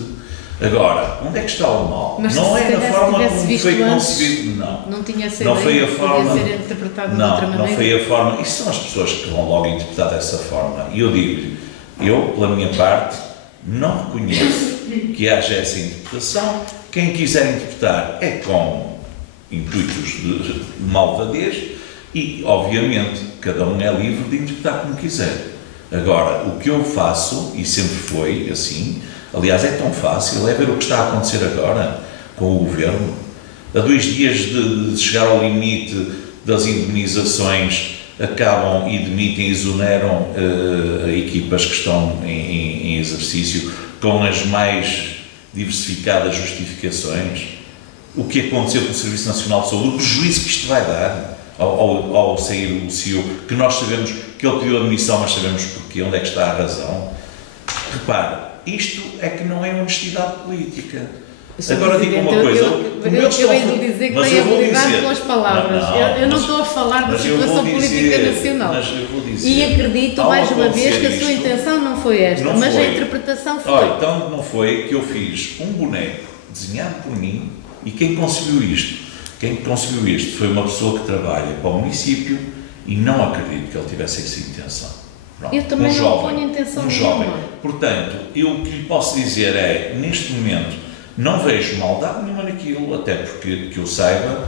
Agora, onde é que está o mal? Mas não é na forma como foi concebido, não tinha essa não ideia, foi a forma, podia ser interpretado de outra maneira. Não foi a forma, isso são as pessoas que vão logo interpretar dessa forma. E eu digo-lhe, eu, pela minha parte, não reconheço que haja essa interpretação. Quem quiser interpretar é com intuitos de malvadez e, obviamente, cada um é livre de interpretar como quiser. Agora, o que eu faço, e sempre foi assim, aliás, é tão fácil, é ver o que está a acontecer agora com o Governo. A 2 dias de chegar ao limite das indemnizações, acabam e demitem, exoneram equipas que estão em exercício com as mais diversificadas justificações. O que aconteceu com o Serviço Nacional de Saúde, o prejuízo que isto vai dar ao sair o CEO, que nós sabemos que ele pediu admissão, mas sabemos porquê, onde é que está a razão. Repare, isto é que não é honestidade política. Agora digo uma coisa. Eu acabei de dizer que tem habilidade com as palavras. Eu não estou a falar da situação política nacional. Mas eu vou dizer, e acredito, mais uma vez, que a sua intenção não foi esta, mas a interpretação foi. Olha, então não foi que eu fiz um boneco desenhado por mim e quem conseguiu isto? Quem conseguiu isto foi uma pessoa que trabalha para o município e não acredito que ele tivesse essa intenção. Pronto. Eu também não ponho intenção nenhuma. Portanto, eu o que lhe posso dizer é, neste momento, não vejo maldade nenhuma naquilo, até porque, que eu saiba,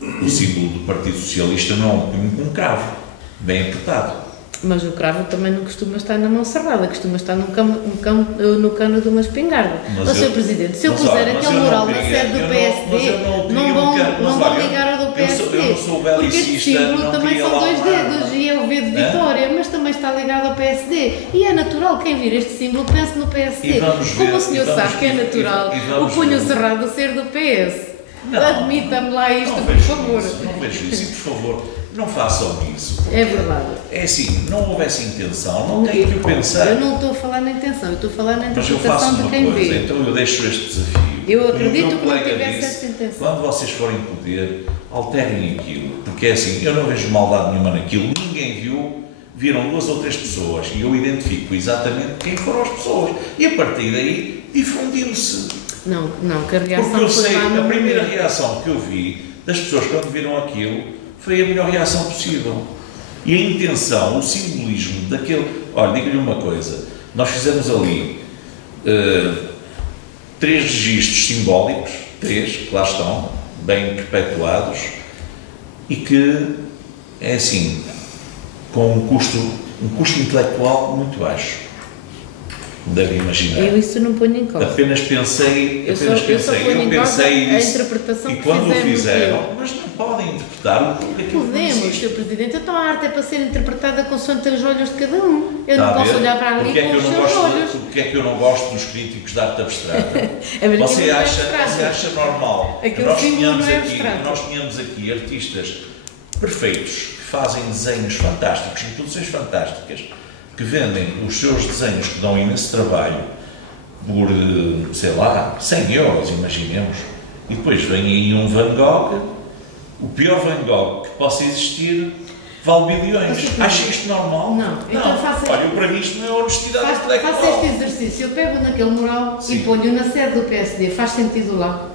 o símbolo do Partido Socialista não é um punho com um cravo, bem apertado. Mas o cravo também não costuma estar na mão cerrada, costuma estar no cano de uma espingarda. Ó, Sr. Presidente, se eu puser aquele mural na sede do PSD, não vão ligar ao do PSD, porque este símbolo também são 2 dedos e é o V de Vitória, mas também está ligado ao PSD. E é natural, quem vir este símbolo pense no PSD. Como o senhor sabe que é natural o punho cerrado ser do PS. Admita-me lá isto, por favor. Não vejo isso e, por favor, não façam isso. É verdade. É assim, não houvesse intenção, não tem que o pensar. Eu não estou a falar na intenção, eu estou a falar na mas interpretação de quem coisa, vê. então eu deixo este desafio. Eu acredito que não tivesse essa intenção. Quando vocês forem poder, alterem aquilo. Porque é assim, eu não vejo maldade nenhuma naquilo. Ninguém viu, viram 2 ou 3 pessoas e eu identifico exatamente quem foram as pessoas. E a partir daí, difundiu-se. Não, que a reação porque eu foi sei, lá a primeira reação que eu vi das pessoas quando viram aquilo foi a melhor reação possível. E a intenção, o simbolismo daquele... Olha, digo-lhe uma coisa. Nós fizemos ali 3 registros simbólicos, 3, que lá estão, bem perpetuados, e que, é assim, com um custo intelectual muito baixo. Deve imaginar. Eu isso não ponho em causa. Apenas pensei, eu pensei a interpretação e que quando o fizemos, fizeram, mas não podem interpretar o que podemos, Sr. Presidente, então a arte é para ser interpretada consoante os olhos de cada um. Eu não posso olhar para ali com os seus olhos. Porque é que eu não gosto dos críticos de arte abstrata? Você acha normal que nós tenhamos aqui artistas perfeitos que fazem desenhos fantásticos, introduções fantásticas, que vendem os seus desenhos, que dão imenso trabalho, por, sei lá, 100 euros, imaginemos, e depois vem aí um Van Gogh, o pior Van Gogh que possa existir, vale bilhões. Acha isto normal? Não. Então faça... Olha, para mim isto não é honestidade intelectual. Faça este exercício. Eu pego naquele mural e ponho na sede do PSD. Faz sentido lá?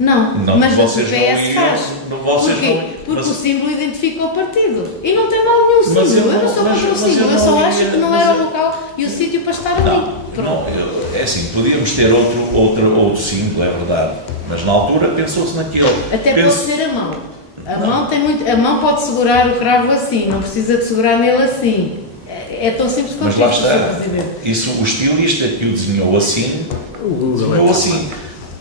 Não, mas o PS faz. Porquê? Porque o símbolo identifica o partido. E não tem mal nenhum símbolo. Eu não sou contra o símbolo. Eu só acho que não era o local e o sítio para estar ali. Não, é assim, podíamos ter outro símbolo, é verdade. Mas na altura pensou-se naquele. Até pode ser a mão. A mão pode segurar o cravo assim, não precisa de segurar nele assim. É tão simples quanto isso. Mas lá está. O estilista que o desenhou assim,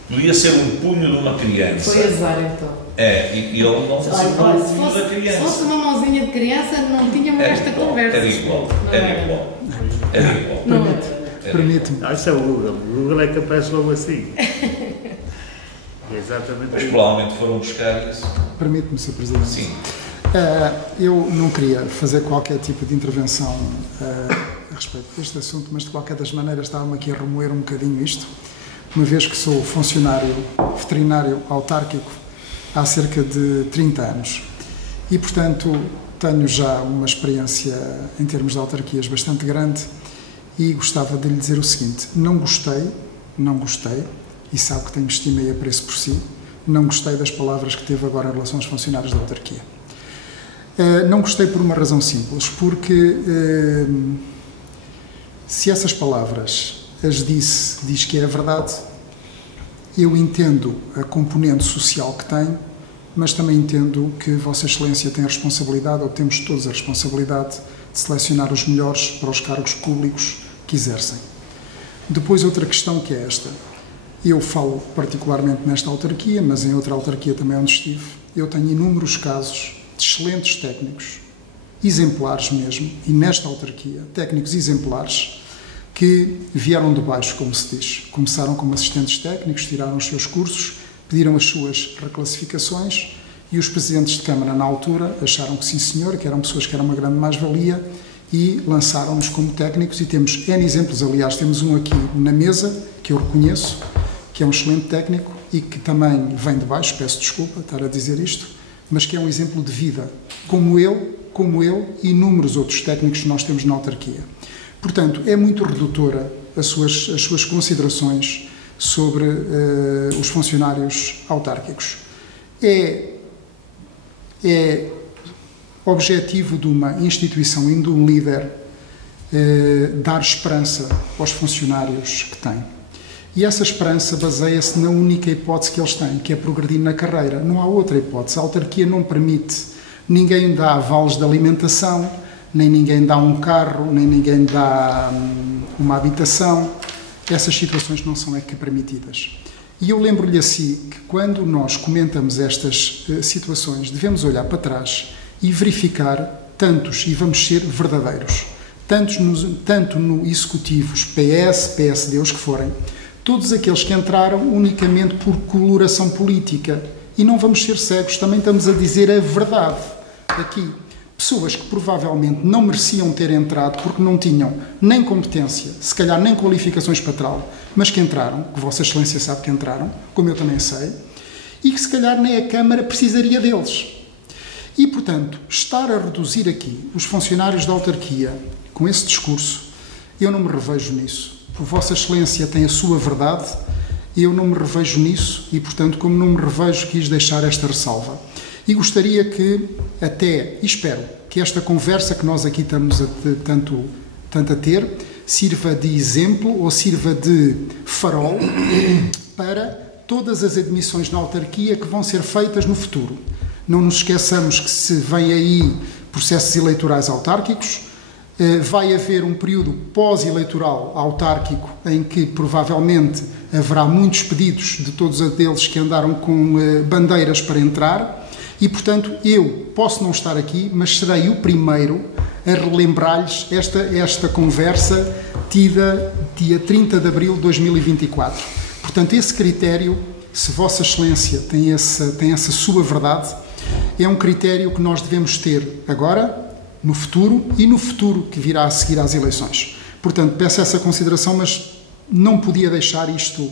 podia ser um punho de uma criança. Foi azar, então. E ele não desenhou o punho da criança. Se fosse uma mãozinha de criança, não tínhamos esta conversa. Era igual. Permite-me. Isso é o Google. O Google é que aparece logo assim. Exatamente. Mas provavelmente foram buscar isso. Permite-me, Sr. Presidente. Sim. Eu não queria fazer qualquer tipo de intervenção a respeito deste assunto, mas de qualquer das maneiras estava-me aqui a remoer um bocadinho isto, uma vez que sou funcionário veterinário autárquico há cerca de 30 anos e, portanto, tenho já uma experiência em termos de autarquias bastante grande e gostava de lhe dizer o seguinte: não gostei, e sabe que tenho estima e apreço por si, não gostei das palavras que teve agora em relação aos funcionários da autarquia. Não gostei por uma razão simples, porque se essas palavras as diz que é a verdade, eu entendo a componente social que tem, mas também entendo que Vossa Excelência tem a responsabilidade, ou temos todos a responsabilidade, de selecionar os melhores para os cargos públicos que exercem. Depois, outra questão que é esta. Eu falo particularmente nesta autarquia, mas em outra autarquia também onde estive, eu tenho inúmeros casos de excelentes técnicos, exemplares mesmo, e nesta autarquia, técnicos exemplares, que vieram de baixo, como se diz. Começaram como assistentes técnicos, tiraram os seus cursos, pediram as suas reclassificações e os presidentes de Câmara, na altura, acharam que sim, senhor, que eram pessoas que eram uma grande mais-valia e lançaram-nos como técnicos e temos N exemplos. Aliás, temos um aqui na mesa, que eu reconheço, que é um excelente técnico e que também vem de baixo, peço desculpa estar a dizer isto, mas que é um exemplo de vida, como eu e inúmeros outros técnicos que nós temos na autarquia. Portanto, é muito redutora as suas considerações sobre os funcionários autárquicos. É objetivo de uma instituição e de um líder dar esperança aos funcionários que têm. E essa esperança baseia-se na única hipótese que eles têm, que é progredir na carreira. Não há outra hipótese. A autarquia não permite, ninguém dá vales de alimentação, nem ninguém dá um carro, nem ninguém dá uma habitação. Essas situações não são permitidas. E eu lembro-lhe assim que quando nós comentamos estas situações, devemos olhar para trás e verificar tantos, e vamos ser verdadeiros, tanto no Executivos, PS, PSD, os que forem, todos aqueles que entraram unicamente por coloração política. E não vamos ser cegos, também estamos a dizer a verdade aqui. Pessoas que provavelmente não mereciam ter entrado porque não tinham nem competência, se calhar nem qualificações para tal, mas que entraram, que Vossa Excelência sabe que entraram, como eu também sei, e que se calhar nem a Câmara precisaria deles. E, portanto, estar a reduzir aqui os funcionários da autarquia com esse discurso, eu não me revejo nisso. Vossa Excelência tem a sua verdade, eu não me revejo nisso e, portanto, como não me revejo, quis deixar esta ressalva. E gostaria que, e espero, que esta conversa que nós aqui estamos tanto a ter, sirva de exemplo ou sirva de farol para todas as admissões na autarquia que vão ser feitas no futuro. Não nos esqueçamos que se vem aí processos eleitorais autárquicos, vai haver um período pós-eleitoral autárquico em que provavelmente haverá muitos pedidos de todos aqueles que andaram com bandeiras para entrar e, portanto, eu posso não estar aqui, mas serei o primeiro a relembrar-lhes esta conversa tida dia 30 de abril de 2024. Portanto, esse critério, se Vossa Excelência tem essa sua verdade, é um critério que nós devemos ter agora, no futuro e no futuro que virá a seguir às eleições. Portanto, peço essa consideração, mas não podia deixar isto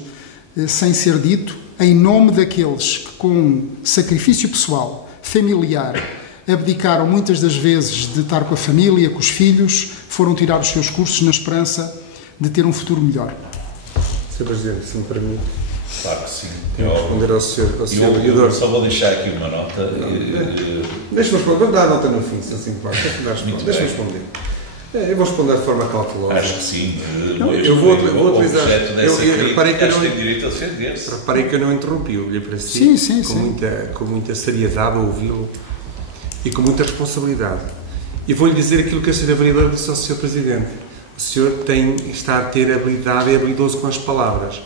sem ser dito, em nome daqueles que, com sacrifício pessoal, familiar, abdicaram muitas das vezes de estar com a família, com os filhos, foram tirar os seus cursos na esperança de ter um futuro melhor. Sr. Presidente, se me permite. Claro que sim. Responder ao Sr. Vereador. Eu só vou deixar aqui uma nota. Deixa-me responder. Vamos dar a nota no fim, se assim pode. Deixa-me responder. Eu vou responder de forma cautelosa. Acho que sim. Eu vou utilizar. Reparei que tem direito a defender-se. Reparei que eu não interrompi, eu olhei para si sim. Com muita seriedade a ouvi-lo e com muita responsabilidade. E vou-lhe dizer aquilo que a Sra. Vereadora disse ao Sr. Presidente. O senhor está a ter habilidade e é habilidoso com as palavras.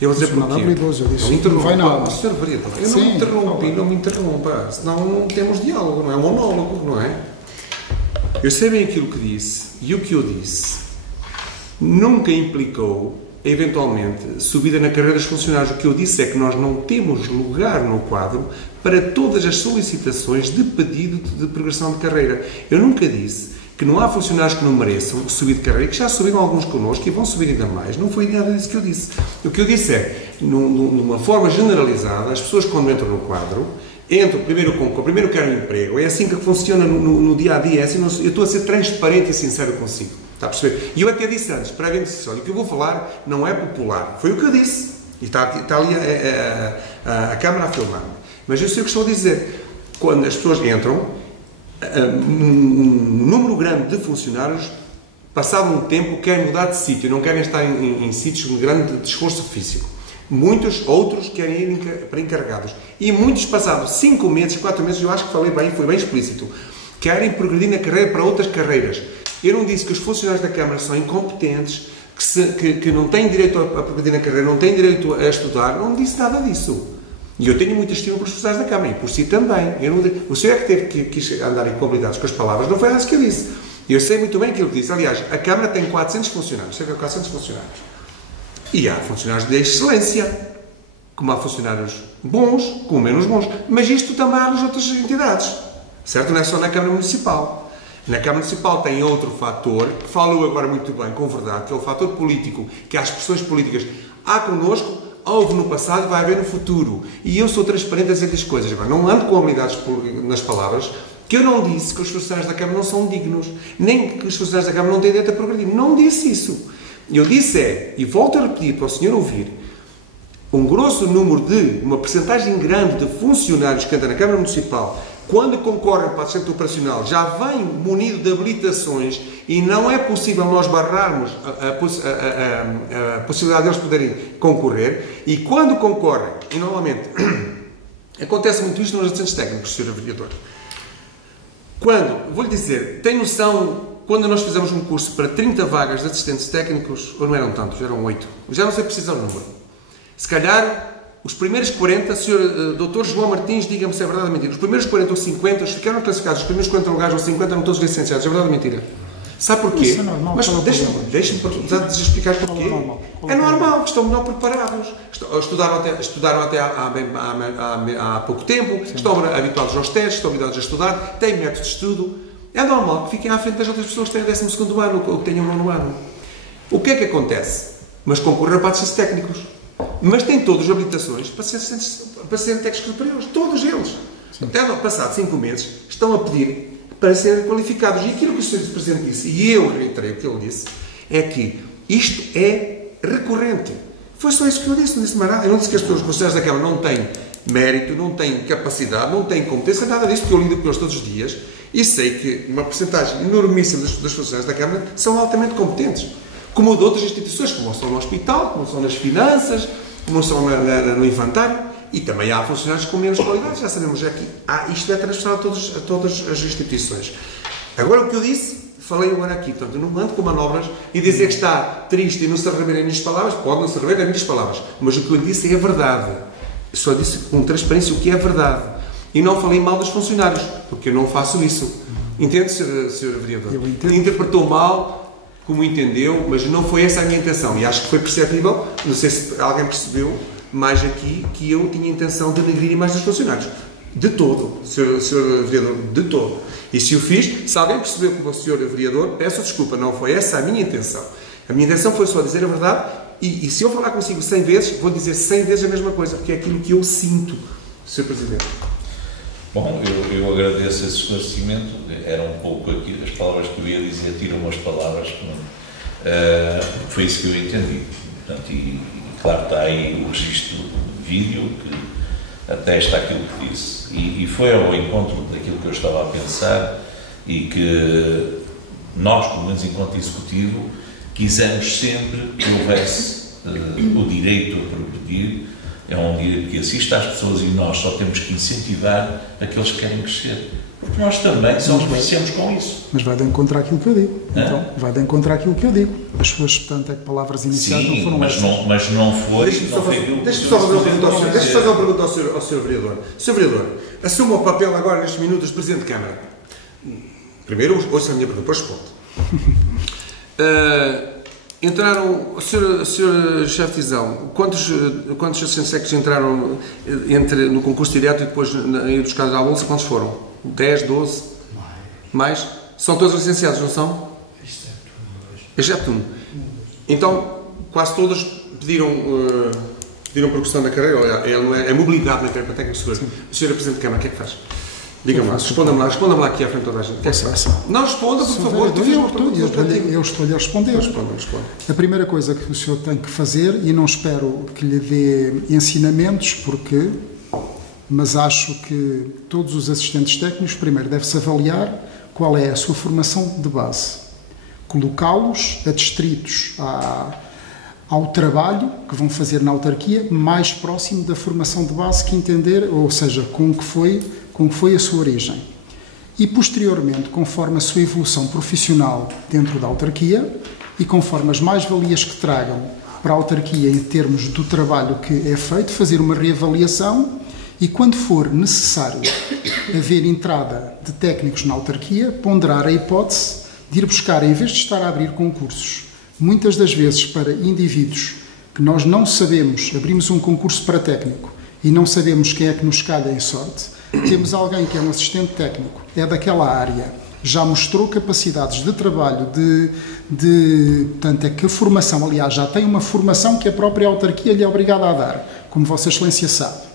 Eu vou dizer porquê. Não é habilidoso, eu disse. Não interrompa. Vai nada. Sr. Vereador, eu não me interrompi, não me interrompa. Senão não temos diálogo, não é monólogo, não é? Eu sei bem aquilo que disse, e o que eu disse nunca implicou, eventualmente, subida na carreira dos funcionários. O que eu disse é que nós não temos lugar no quadro para todas as solicitações de pedido de progressão de carreira. Eu nunca disse que não há funcionários que não mereçam subir de carreira, que já subiram alguns connosco e vão subir ainda mais. Não foi nada disso que eu disse. O que eu disse é, numa forma generalizada, as pessoas quando entram no quadro, entram primeiro querem um emprego. É assim que funciona no dia-a-dia. É assim, eu estou a ser transparente e sincero consigo. Está a perceber? E eu até disse antes, previamente disse, olha, o que eu vou falar não é popular. Foi o que eu disse. E está ali a câmara a filmar. Mas eu sei o que estou a dizer. Quando as pessoas entram, um número grande de funcionários, passado um tempo, querem mudar de sítio, não querem estar em sítios de grande esforço físico. Muitos, outros, querem ir para encarregados. E muitos, passados 5 meses, 4 meses, eu acho que falei bem, foi bem explícito, querem progredir na carreira para outras carreiras. Eu não disse que os funcionários da Câmara são incompetentes, que não têm direito a progredir na carreira, não têm direito a estudar, não disse nada disso. E eu tenho muita estima pelos funcionários da Câmara, e por si também. O senhor é que teve que quis andar incompetentes com as palavras, não foi isso que eu disse. Eu sei muito bem aquilo que disse. Aliás, a Câmara tem 400 funcionários, cerca de 400 funcionários. E há funcionários de excelência, como há funcionários bons, como menos bons. Mas isto também há nas outras entidades, certo? Não é só na Câmara Municipal. Na Câmara Municipal tem outro fator, que falou agora muito bem, com verdade, que é o fator político, que há as pressões políticas. Há connosco, houve no passado e vai haver no futuro. E eu sou transparente a dizer as coisas. Não ando com habilidades nas palavras, que eu não disse que os funcionários da Câmara não são dignos, nem que os funcionários da Câmara não têm direito a progredir. Não disse isso. Eu disse e volto a repetir para o senhor ouvir, um grosso número uma percentagem grande de funcionários que entram na Câmara Municipal, quando concorrem para o centro operacional, já vem munido de habilitações e não é possível nós barrarmos a possibilidade de eles poderem concorrer, e quando concorrem, e normalmente acontece muito isto nos assistentes técnicos, Sr. Vereador. Vou-lhe dizer, tem noção, quando nós fizemos um curso para 30 vagas de assistentes técnicos, ou não eram tantos, eram 8, já não sei precisar o número. Se calhar, os primeiros 40, Sr. Dr. João Martins, diga-me se é verdade ou mentira, os primeiros 40 ou 50, os ficaram classificados, os primeiros 40 lugares ou 50 eram todos licenciados, é verdade ou mentira? Sabe porquê? Isso é normal. Mas deixe-me explicar porquê. É normal, que estão melhor preparados. Estudaram até há pouco tempo, estão habituados aos testes, estão habituados a estudar, têm método de estudo. É normal que fiquem à frente das outras pessoas que têm o 12º ano ou que tenham o 9º ano. O que é que acontece? Mas concorrem para assistentes técnicos. Mas têm todas as habilitações para serem técnicos superiores. Todos eles. Até passado 5 meses, estão a pedir para serem qualificados. E aquilo que o Sr. Presidente disse, e eu reiterei o que ele disse, é que isto é recorrente. Foi só isso que eu disse, não disse mais nada. Eu não disse que as pessoas funcionários da Câmara não têm mérito, não têm capacidade, não têm competência, nada disso, porque eu lido com eles todos os dias e sei que uma porcentagem enormíssima dos funcionários da Câmara são altamente competentes. Como de outras instituições, como são no hospital, como são nas finanças, como são no infantário, e também há funcionários com menos qualidade, já sabemos aqui. Isto é transversal a todas as instituições. Agora, o que eu disse, falei agora aqui, portanto, eu não ando com manobras e dizer que está triste e não se rever as minhas palavras, pode não se rever as minhas palavras, mas o que eu disse é a verdade. Eu só disse com transparência o que é verdade. E não falei mal dos funcionários, porque eu não faço isso. Entende, Sr. Vereador? Interpretou mal, como entendeu, mas não foi essa a minha intenção. E acho que foi perceptível, não sei se alguém percebeu, mais aqui, que eu tinha a intenção de denegrir mais dos funcionários. De todo, Sr. Vereador, de todo. E se o fiz, se alguém percebeu como o Sr. Vereador, peço desculpa, não foi essa a minha intenção. A minha intenção foi só dizer a verdade, e se eu falar consigo 100 vezes, vou dizer 100 vezes a mesma coisa, porque é aquilo que eu sinto, Sr. Presidente. Bom, eu agradeço esse esclarecimento. Era um pouco aqui as palavras que eu ia dizer, tiram umas palavras, foi isso que eu entendi. Portanto, e claro, está aí o registro de vídeo que atesta aquilo que disse. E foi ao encontro daquilo que eu estava a pensar e que nós, pelo menos enquanto executivo, quisemos sempre que houvesse o direito a progredir. É um direito que assiste às pessoas e nós só temos que incentivar aqueles que querem crescer. Porque nós também só nos beneficiamos com isso. Mas vai de encontro àquilo que eu digo. Então, vai de encontro àquilo que eu digo. As suas, portanto, palavras iniciais não foram essas. Mas não foi. Deixe-me só fazer uma pergunta ao Sr. Vereador. Sr. Vereador, assuma o papel agora, nestes minutos, de Presidente de Câmara. Primeiro, ouça a minha pergunta, depois responde. Entraram, o Sr. Chefe de Divisão, quantos assistentes técnicos entraram no concurso direto e depois ir buscar à bolsa? Quantos foram? 10, 12? Mais? São todos licenciados, não são? Exceto um. Então, quase todos pediram progressão na carreira, é mobilidade na carreira para técnico de segurança. O Sr. Presidente de Câmara, o que é que faz? Diga-me lá, responda-me lá aqui à frente de toda a gente. Não responda, por favor. Eu estou-lhe a responder. Responda. A primeira coisa que o senhor tem que fazer, e não espero que lhe dê ensinamentos, mas acho que todos os assistentes técnicos, primeiro deve-se avaliar qual é a sua formação de base. Colocá-los adstritos ao trabalho que vão fazer na autarquia, mais próximo da formação de base que entender, ou seja, com que foi a sua origem. E, posteriormente, conforme a sua evolução profissional dentro da autarquia e conforme as mais-valias que tragam para a autarquia em termos do trabalho que é feito, fazer uma reavaliação e, quando for necessário haver entrada de técnicos na autarquia, ponderar a hipótese de ir buscar, em vez de estar a abrir concursos, muitas das vezes para indivíduos que nós não sabemos, abrimos um concurso para técnico e não sabemos quem é que nos calha em sorte, temos alguém que é um assistente técnico, é daquela área, já mostrou capacidades de trabalho, portanto, é que a formação, aliás, já tem uma formação que a própria autarquia lhe é obrigada a dar, como Vossa Excelência sabe.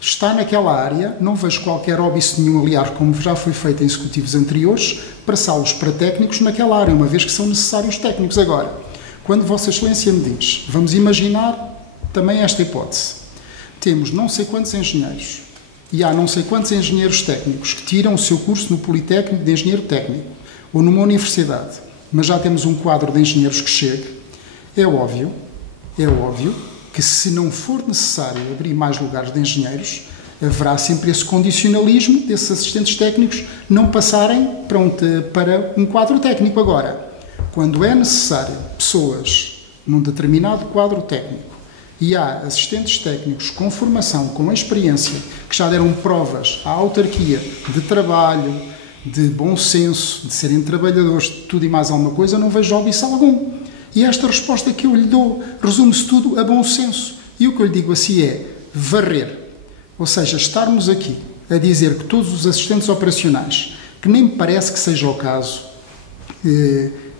Está naquela área, não vejo qualquer óbice nenhum, aliás, como já foi feito em executivos anteriores, passá-los para técnicos naquela área, uma vez que são necessários técnicos. Agora, quando Vossa Excelência me diz, vamos imaginar também esta hipótese, temos não sei quantos engenheiros, e há não sei quantos engenheiros técnicos que tiram o seu curso no Politécnico de Engenheiro Técnico ou numa universidade, mas já temos um quadro de engenheiros que chegue. É óbvio que se não for necessário abrir mais lugares de engenheiros, haverá sempre esse condicionalismo desses assistentes técnicos não passarem para um quadro técnico. Agora, quando é necessário pessoas num determinado quadro técnico e há assistentes técnicos com formação, com experiência, que já deram provas à autarquia de trabalho, de bom senso, de serem trabalhadores, de tudo e mais alguma coisa, não vejo óbice algum. E esta resposta que eu lhe dou resume-se tudo a bom senso. E o que eu lhe digo assim é varrer. Ou seja, estarmos aqui a dizer que todos os assistentes operacionais, que nem me parece que seja o caso,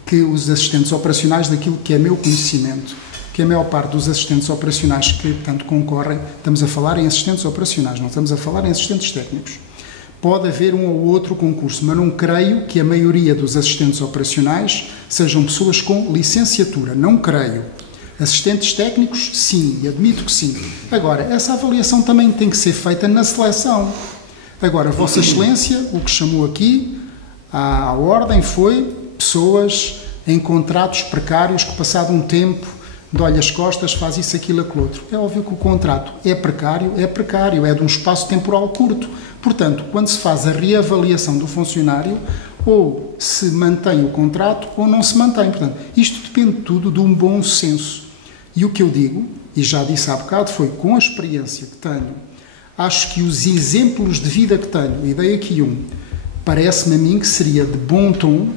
que os assistentes operacionais, daquilo que é meu conhecimento, que a maior parte dos assistentes operacionais que, portanto, concorrem, estamos a falar em assistentes operacionais, não estamos a falar em assistentes técnicos. Pode haver um ou outro concurso, mas não creio que a maioria dos assistentes operacionais sejam pessoas com licenciatura. Não creio. Assistentes técnicos, sim, e admito que sim. Agora, essa avaliação também tem que ser feita na seleção. Agora, Vossa Excelência, o que chamou aqui à ordem foi pessoas em contratos precários que, passado um tempo, dói as costas, faz isso, aquilo, aquilo outro. É óbvio que o contrato é precário, é de um espaço temporal curto. Portanto, quando se faz a reavaliação do funcionário, ou se mantém o contrato ou não se mantém. Portanto, isto depende tudo de um bom senso. E o que eu digo, e já disse há bocado, foi com a experiência que tenho, acho que os exemplos de vida que tenho, e dei aqui parece-me a mim que seria de bom tom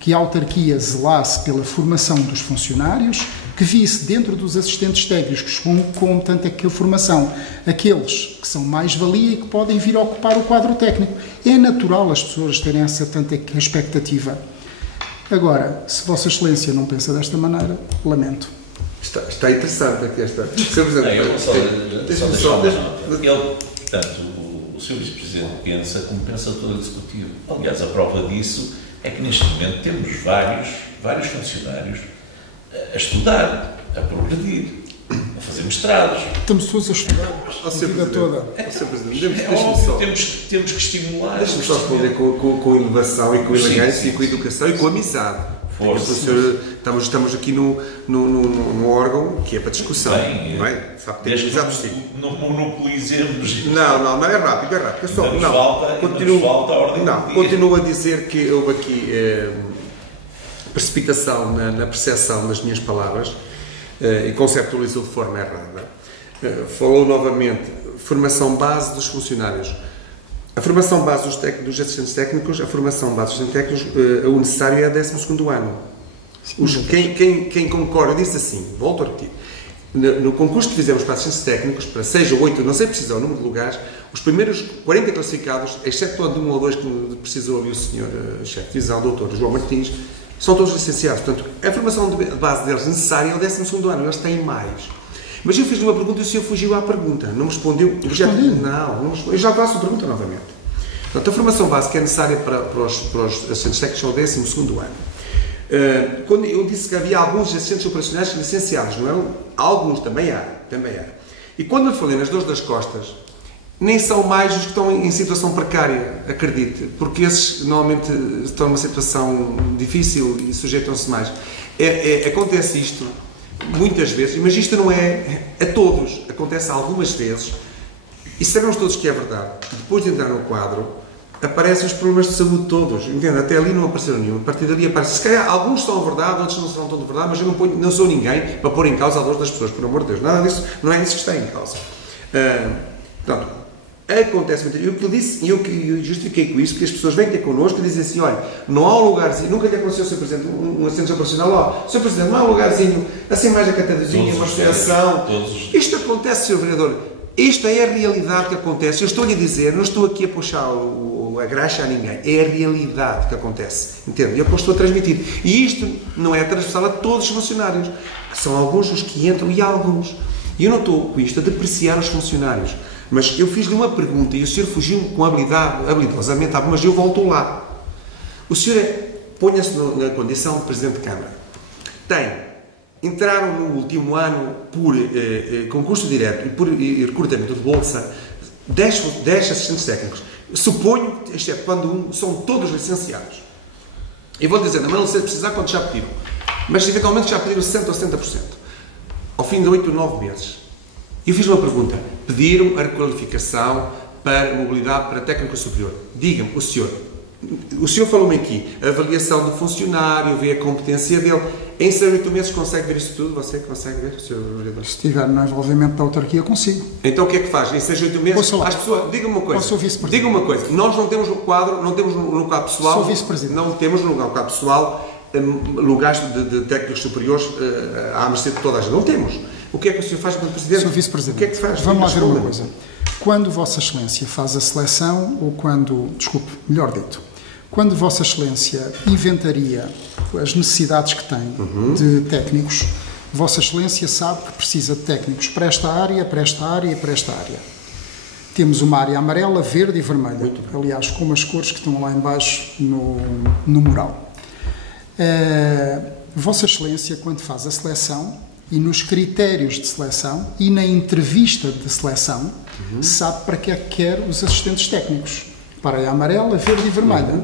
que a autarquia zelasse pela formação dos funcionários, que visse dentro dos assistentes técnicos com tanto aquela formação, aqueles que são mais-valia e que podem vir a ocupar o quadro técnico. É natural as pessoas terem essa tanta expectativa. Agora, se Vossa Excelência não pensa desta maneira, lamento. Está interessante aqui esta... Portanto, o o Sr. Vice-Presidente pensa como pensa todo o Executivo. Aliás, a prova disso é que neste momento temos vários funcionários a estudar, a progredir, a fazer mestrados. Estamos todos a estudar a vida toda. Temos que estimular. Deixa-me só responder com elevação e com elegância e com educação e com amizade. Estamos aqui no órgão que é para discussão. Bem, não é? Sabe, desde que não monopolizemos. Não, é rápido. Falta a ordem do dia. Continuo a dizer que houve aqui precipitação na percepção das minhas palavras e conceptualizou de forma errada. Falou novamente formação base dos funcionários. A formação base dos assistentes técnicos, a formação base dos assistentes técnicos, o necessário é a 12º ano. Quem concorda, disse assim, volto a repetir, no concurso que fizemos para assistentes técnicos, para 6 ou 8, não sei precisar o número de lugares, os primeiros 40 classificados, exceto de 1 ou 2 que precisou ali o senhor chefe de divisão, o doutor João Martins, são todos licenciados. Portanto, a formação de base deles necessária é o 12º ano, eles têm mais. Mas eu fiz-lhe uma pergunta e o senhor fugiu à pergunta, não me respondeu. Eu já faço a pergunta novamente. Portanto, a formação básica é necessária para os assistentes técnicos ao 12º ano. Quando eu disse que havia alguns assistentes operacionais licenciados, não é? Alguns, também há. E quando eu falei nas dores das costas, nem são mais os que estão em situação precária, acredite, porque esses normalmente estão numa situação difícil e sujeitam-se mais. Acontece isto muitas vezes, mas isto não é a todos, acontece algumas vezes, e sabemos todos que é verdade. Depois de entrar no quadro, aparecem os problemas de saúde todos, entende? Até ali não apareceram nenhum, a partir dali aparece. Se calhar alguns são verdade, outros não serão tão de verdade, mas eu não sou ninguém para pôr em causa a dor das pessoas, por amor de Deus, nada disso, não é isso que está em causa. Portanto, acontece muito. Eu justifiquei com isso, que as pessoas vêm ter connosco e dizem assim, olha, não há um lugarzinho, nunca lhe aconteceu, Sr. Presidente, um assistente operacional, Sr. Presidente, não há um lugarzinho, assim mais acatadozinho, uma extensão. Isto acontece, Sr. Vereador, isto é a realidade que acontece. Eu estou-lhe a dizer, não estou aqui a puxar a graxa a ninguém, é a realidade que acontece, entende? É o que eu estou a transmitir. E isto não é transversal a todos os funcionários, são alguns os que entram e alguns. E eu não estou com isto a depreciar os funcionários. Mas eu fiz-lhe uma pergunta e o senhor fugiu com habilidosamente, mas eu volto lá. O senhor ponha-se na condição de Presidente de Câmara. Entraram no último ano por concurso direto e por recrutamento de bolsa 10 assistentes técnicos. Suponho, exceto quando são todos licenciados. E vou dizer, mas não sei precisar quanto já pediram. Mas eventualmente já pediram 60% ou 70%. Ao fim de 8 ou 9 meses. Eu fiz uma pergunta. Pediram a requalificação para mobilidade para técnico superior. Diga-me, o senhor falou-me aqui, a avaliação do funcionário, ver a competência dele. Em 6 ou 8 meses consegue ver isso tudo? Você consegue ver, Sr. Vereador? Se estiver no envolvimento da autarquia, consigo. Então o que é que faz? Em 6 ou 8 meses, as pessoas... Diga-me uma coisa. Diga-me uma coisa. Nós não temos no quadro, não temos no quadro pessoal... Sou vice-presidente. Não temos no quadro pessoal lugares de técnicos superiores à mercê de toda a gente. Não temos. O que é que o senhor faz como Presidente? Sou Vice-Presidente. O que é que faz? Vamos lá ver uma coisa. Quando Vossa Excelência faz a seleção, ou quando, melhor dito, quando Vossa Excelência inventaria as necessidades que tem de técnicos, Vossa Excelência sabe que precisa de técnicos para esta área, para esta área e para esta área. Temos uma área amarela, verde e vermelha. Aliás, com as cores que estão lá em baixo no mural. Vossa Excelência, quando faz a seleção, e nos critérios de seleção e na entrevista de seleção, sabe para que é que quer os assistentes técnicos. Para a amarela, verde e vermelha.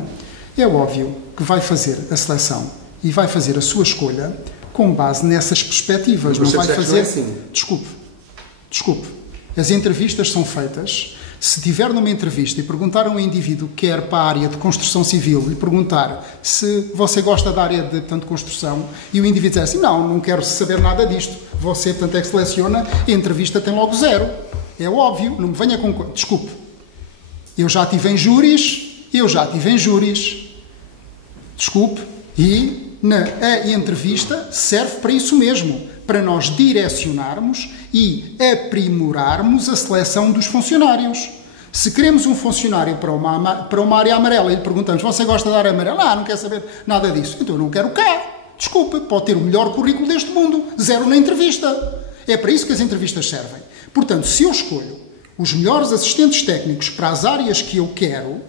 É óbvio que vai fazer a seleção e vai fazer a sua escolha com base nessas perspectivas. Não vai fazer... Desculpe. As entrevistas são feitas... Se estiver numa entrevista e perguntar a um indivíduo que quer para a área de construção civil, lhe perguntar se você gosta da área de construção, e o indivíduo dizer assim, não quero saber nada disto, você, portanto, é que seleciona, a entrevista tem logo 0. É óbvio, não me venha com... Desculpe, eu já estive em júris, desculpe, e a entrevista serve para isso mesmo, para nós direcionarmos e aprimorarmos a seleção dos funcionários. Se queremos um funcionário para uma área amarela e lhe perguntamos, você gosta da área amarela? Não quer saber nada disso. Então eu não quero cá. Desculpe, pode ter o melhor currículo deste mundo. 0 na entrevista. É para isso que as entrevistas servem. Portanto, se eu escolho os melhores assistentes técnicos para as áreas que eu quero,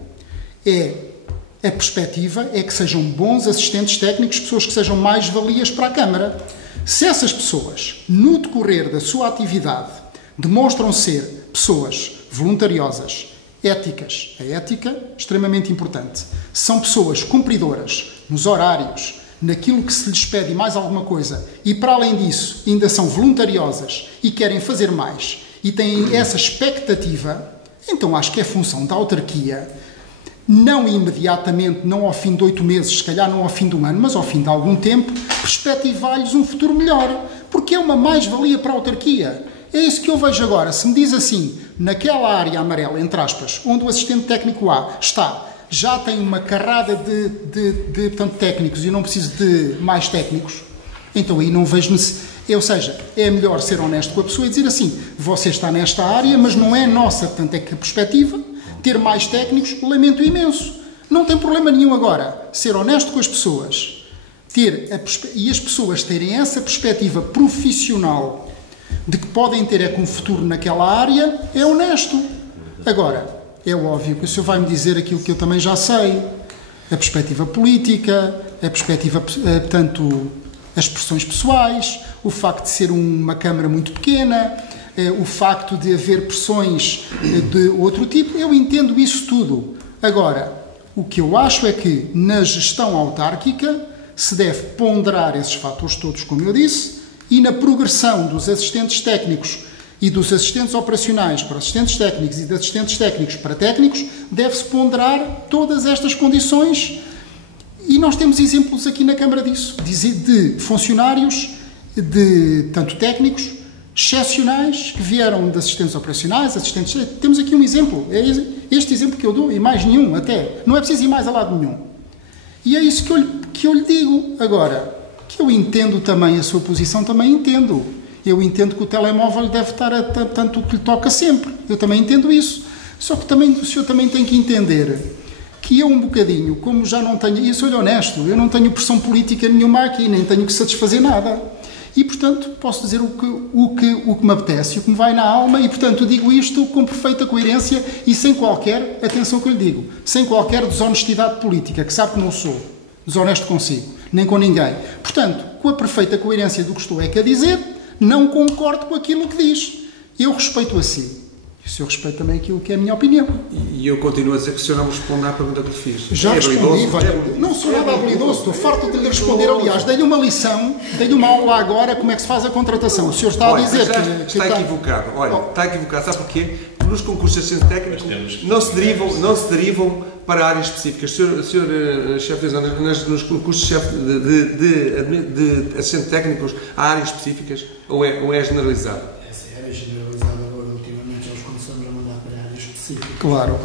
a perspectiva é que sejam bons assistentes técnicos, pessoas que sejam mais-valias para a Câmara. Se essas pessoas, no decorrer da sua atividade, demonstram ser pessoas voluntariosas, éticas, a ética extremamente importante, são pessoas cumpridoras nos horários, naquilo que se lhes pede e mais alguma coisa, e para além disso ainda são voluntariosas e querem fazer mais e têm essa expectativa, então acho que é função da autarquia, não imediatamente, não ao fim de 8 meses, se calhar não ao fim de um ano, mas ao fim de algum tempo, perspectivar-lhes um futuro melhor, porque é uma mais-valia para a autarquia. É isso que eu vejo agora. Se me diz assim, naquela área amarela, entre aspas, onde o assistente técnico A está, já tem uma carrada de técnicos e não preciso de mais técnicos, então aí não vejo necessidade. Ou seja, é melhor ser honesto com a pessoa e dizer assim, você está nesta área, mas não é nossa, portanto é que a perspectiva, ter mais técnicos, lamento imenso. Não tem problema nenhum agora. Ser honesto com as pessoas, e as pessoas terem essa perspectiva profissional de que podem ter um futuro naquela área, é honesto. Agora, é óbvio que o senhor vai-me dizer aquilo que eu também já sei. A perspectiva política, a perspectiva, portanto, as pressões pessoais, o facto de ser uma Câmara muito pequena, o facto de haver pressões de outro tipo, eu entendo isso tudo. Agora, o que eu acho é que na gestão autárquica se deve ponderar esses fatores todos, como eu disse, e na progressão dos assistentes técnicos e dos assistentes operacionais para assistentes técnicos e de assistentes técnicos para técnicos, deve-se ponderar todas estas condições e nós temos exemplos aqui na Câmara disso, de funcionários, tanto técnicos, excepcionais, que vieram de assistentes operacionais, assistentes... Temos aqui um exemplo, é este exemplo que eu dou, e mais nenhum até. Não é preciso ir mais a lado nenhum. E é isso que eu lhe digo. Agora, que eu entendo também a sua posição, também entendo. Eu entendo que o telemóvel deve estar tanto o que lhe toca sempre. Eu também entendo isso. Só que também, o senhor também tem que entender que eu um bocadinho, como já não tenho... E eu sou-lhe honesto, eu não tenho pressão política nenhuma aqui, nem tenho que satisfazer nada. E, portanto, posso dizer o que me apetece, o que me vai na alma, e, portanto, digo isto com perfeita coerência e sem qualquer, atenção que eu lhe digo, sem qualquer desonestidade política, que sabe que não sou desonesto consigo, nem com ninguém. Portanto, com a perfeita coerência do que estou a dizer, não concordo com aquilo que diz. Eu respeito a si. E o senhor respeita também aquilo que é a minha opinião. E eu continuo a dizer que o senhor não me responde à pergunta que lhe fiz. Já respondi, não sou nada habilidoso, estou farto de lhe responder. Aliás, dei-lhe uma lição, dei-lhe uma aula agora como é que se faz a contratação. O senhor está a dizer que está equivocado. Olha, está equivocado. Sabe porquê? Porque nos concursos de assistente técnico não se derivam para áreas específicas. O senhor chefe de zona, nos concursos de assistente técnicos há áreas específicas ou é generalizado? Essa é generalizada agora, ultimamente eles começaram a mandar para áreas específicas. Claro.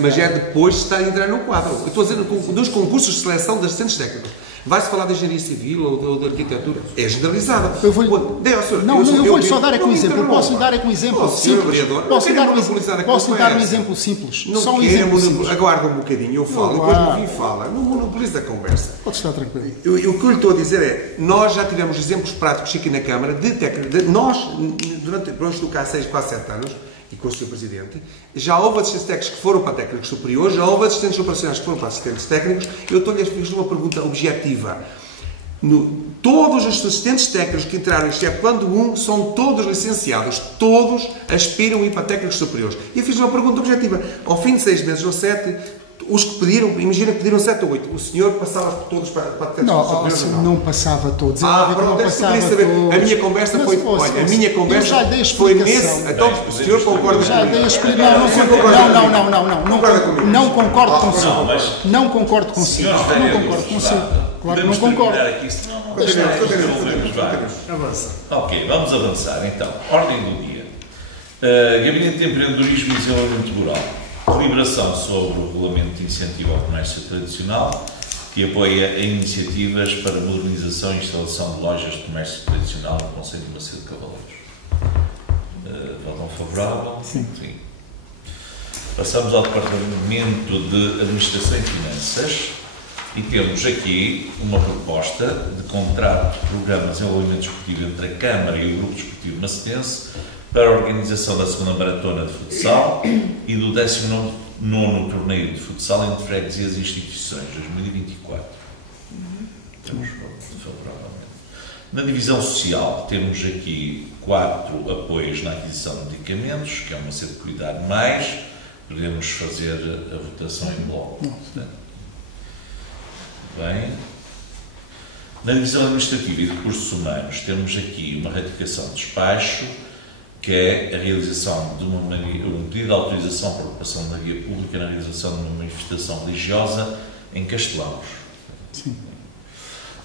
Mas é depois de estar a entrar no quadro. Eu estou a dizer, dos concursos de seleção de assistentes técnicos. Vai-se falar de engenharia civil ou de arquitetura? É generalizada. Eu vou-lhe só dar aqui um exemplo. Eu posso lhe dar aqui um exemplo simples. Posso lhe dar um exemplo simples. Só um exemplo simples. Aguarda um bocadinho, eu falo. Depois no fim fala. Não monopoliza a conversa. Pode estar tranquilo. O que eu lhe estou a dizer é, nós já tivemos exemplos práticos aqui na Câmara de técnicos. Nós, vamos tocar 6, quase 7 anos, e com o Sr. Presidente, já houve assistentes técnicos que foram para técnicos superiores, já houve assistentes operacionais que foram para assistentes técnicos. Eu estou-lhe a fazer uma pergunta objetiva. Todos os assistentes técnicos que entraram, exceptuando um, são todos licenciados. Todos aspiram a ir para técnicos superiores. E eu fiz uma pergunta objetiva. Ao fim de 6 meses ou 7... Os que pediram, imagina que pediram 7 ou 8, o senhor passava todos para técnicos superiores? Não passava todos. Pronto, não passava todos. A minha conversa foi... Olha, a minha conversa foi nesse... Então, o senhor concorda já dei a explicação. Não concordo consigo. Não concordo consigo. Claro que não concordo. Ok, vamos avançar então. Ordem do dia. Gabinete de Empreendedorismo e Desenvolvimento Rural. Deliberação sobre o Regulamento de Incentivo ao Comércio Tradicional, que apoia iniciativas para modernização e instalação de lojas de comércio tradicional no Concelho de Macedo de Cavaleiros. Votam favorável? Sim. Passamos ao Departamento de Administração e Finanças e temos aqui uma proposta de contrato de programa de desenvolvimento desportivo entre a Câmara e o Grupo Desportivo Macedense para a organização da segunda maratona de futsal e do 19º torneio de futsal entre freguesias e instituições, 2024. Estamos favoravelmente. Na divisão social, temos aqui 4 apoios na aquisição de medicamentos, que é uma ser de cuidar mais, podemos fazer a votação em bloco. Bem. Na divisão administrativa e de recursos humanos, temos aqui uma retificação de despacho, que é a realização de um pedido de autorização para ocupação da via pública na realização de uma manifestação religiosa em Castelãos. Sim.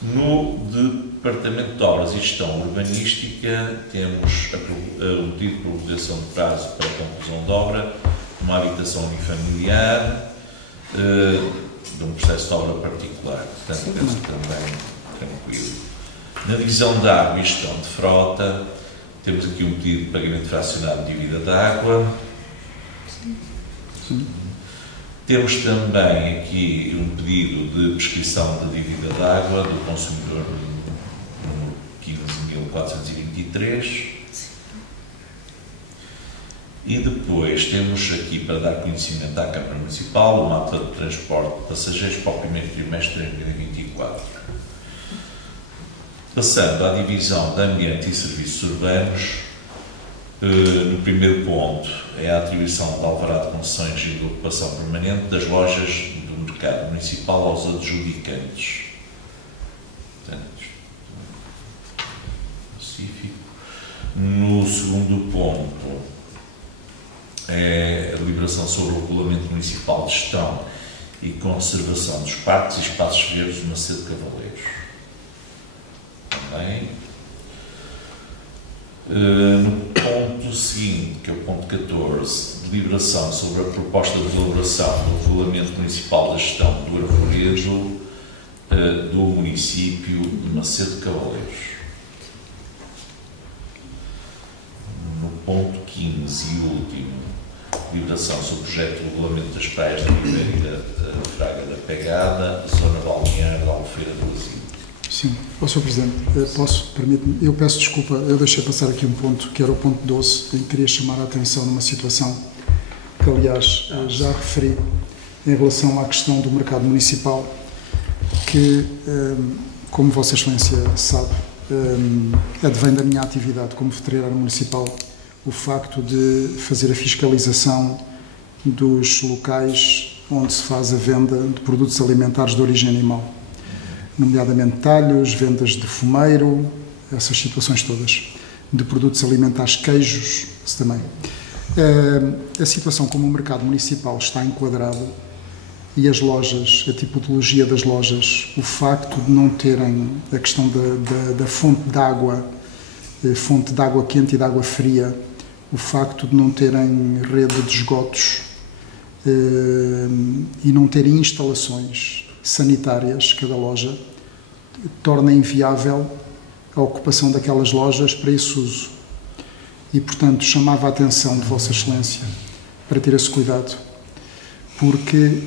No Departamento de Obras e Gestão Urbanística, temos o pedido de prorrogação de prazo para a conclusão de obra, uma habitação unifamiliar, de um processo de obra particular. Portanto, penso também tranquilo. Na divisão da água e gestão de frota, temos aqui um pedido de pagamento fracionado de dívida de água. Sim. Temos também aqui um pedido de prescrição de dívida de água do consumidor número 15.423. E depois temos aqui, para dar conhecimento à Câmara Municipal, o mapa de transporte de passageiros para o primeiro trimestre de 2024. Passando à divisão de Ambiente e Serviços Urbanos, no primeiro ponto é a atribuição de alvará de concessões e de ocupação permanente das lojas do mercado municipal aos adjudicantes. Portanto, específico. No segundo ponto é a deliberação sobre o Regulamento Municipal de Gestão e Conservação dos Parques e Espaços Verdes de Macedo de Cavaleiros. Também. No ponto seguinte, que é o ponto 14, deliberação sobre a proposta de elaboração do Regulamento Municipal de Gestão do Arvoredo do município de Macedo de Cavaleiros. No ponto 15 e último, deliberação sobre o projeto de regulamento das praias da Ribeira Fraga da Pegada, zona balnear da Albufeira do Asilo. Sim. Sr. Presidente, permite-me, eu peço desculpa, eu deixei passar aqui um ponto, que era o ponto 12, em que queria chamar a atenção numa situação que, aliás, já referi em relação à questão do mercado municipal, que, como Vossa Excelência sabe, advém da minha atividade como veterinário municipal o facto de fazer a fiscalização dos locais onde se faz a venda de produtos alimentares de origem animal, nomeadamente talhos, vendas de fumeiro, essas situações todas, de produtos alimentares, queijos, isso também. A situação como o mercado municipal está enquadrado e as lojas, a tipologia das lojas, o facto de não terem a questão da fonte de água quente e de água fria, o facto de não terem rede de esgotos e não terem instalações sanitárias, cada loja, torna inviável a ocupação daquelas lojas para esse uso. E, portanto, chamava a atenção de Vossa Excelência para ter esse cuidado, porque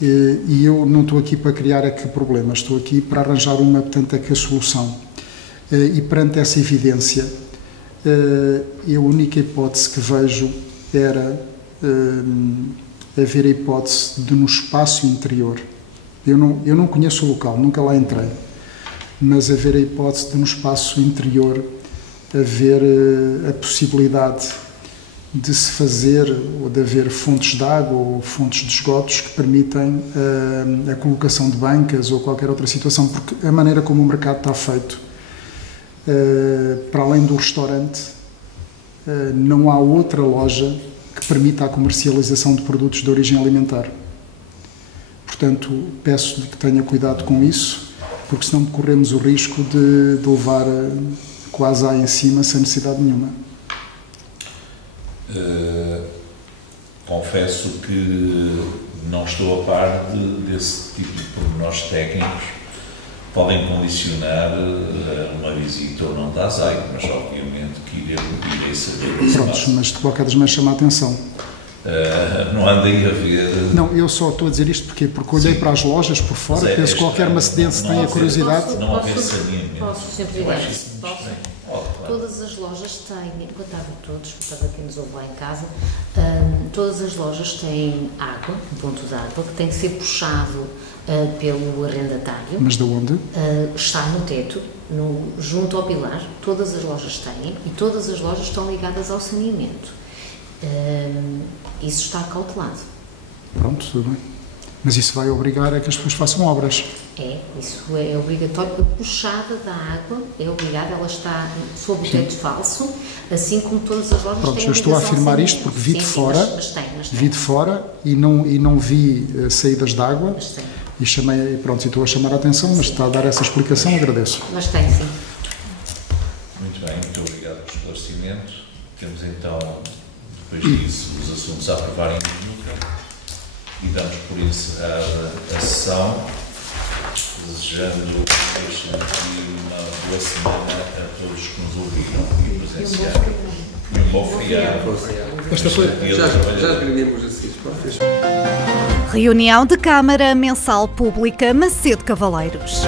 e eu não estou aqui para criar aqui problemas, estou aqui para arranjar portanto, a solução. E perante essa evidência, a única hipótese que vejo era haver a hipótese de, no espaço interior, eu não conheço o local, nunca lá entrei, mas haver a hipótese de, no espaço interior, haver a possibilidade de se fazer ou de haver fontes de água ou fontes de esgotos que permitem a colocação de bancas ou qualquer outra situação, porque a maneira como o mercado está feito, para além do restaurante, não há outra loja que permita a comercialização de produtos de origem alimentar. Portanto, peço-lhe que tenha cuidado com isso, porque senão corremos o risco de levar quase em cima sem necessidade nenhuma. Confesso que não estou a par desse tipo de pormenores técnicos. Podem condicionar uma visita ou não da ASAI, mas obviamente que irei saber. Prontos, mas de qualquer das maneiras chama a atenção. Não andei a ver... Não, eu só estou a dizer isto porque olhei para as lojas por fora, penso que qualquer macedense tenha curiosidade. Não haver saneamento. Posso, sempre dizer. Todas as lojas têm, boa tarde a todos, boa tarde a quem nos ouve lá em casa, todas as lojas têm água, um ponto de água, que tem que ser puxado pelo arrendatário. Mas de onde? Está no teto, junto ao pilar, todas as lojas têm e todas as lojas estão ligadas ao saneamento. Isso está cautelado. Pronto, tudo bem. Mas isso vai obrigar a que as pessoas façam obras. Isso é obrigatório. A puxada da água é obrigada, ela está sob o teto falso, assim como todas as lojas Pronto, têm. eu estou a afirmar isto porque vi de fora, vi de fora e não vi saídas de água e chamei, pronto, e estou a chamar a atenção, mas está a dar essa explicação, agradeço. Mas tem, sim. Muito bem, muito obrigado pelo esclarecimento. Temos então, depois disso, os assuntos a aprovar em minuto e damos por encerrada a sessão, desejando uma boa semana a todos que nos ouviram e presenciaram. E um bom feriado. Esta foi, já aprendemos assim. Reunião de Câmara Mensal Pública Macedo Cavaleiros.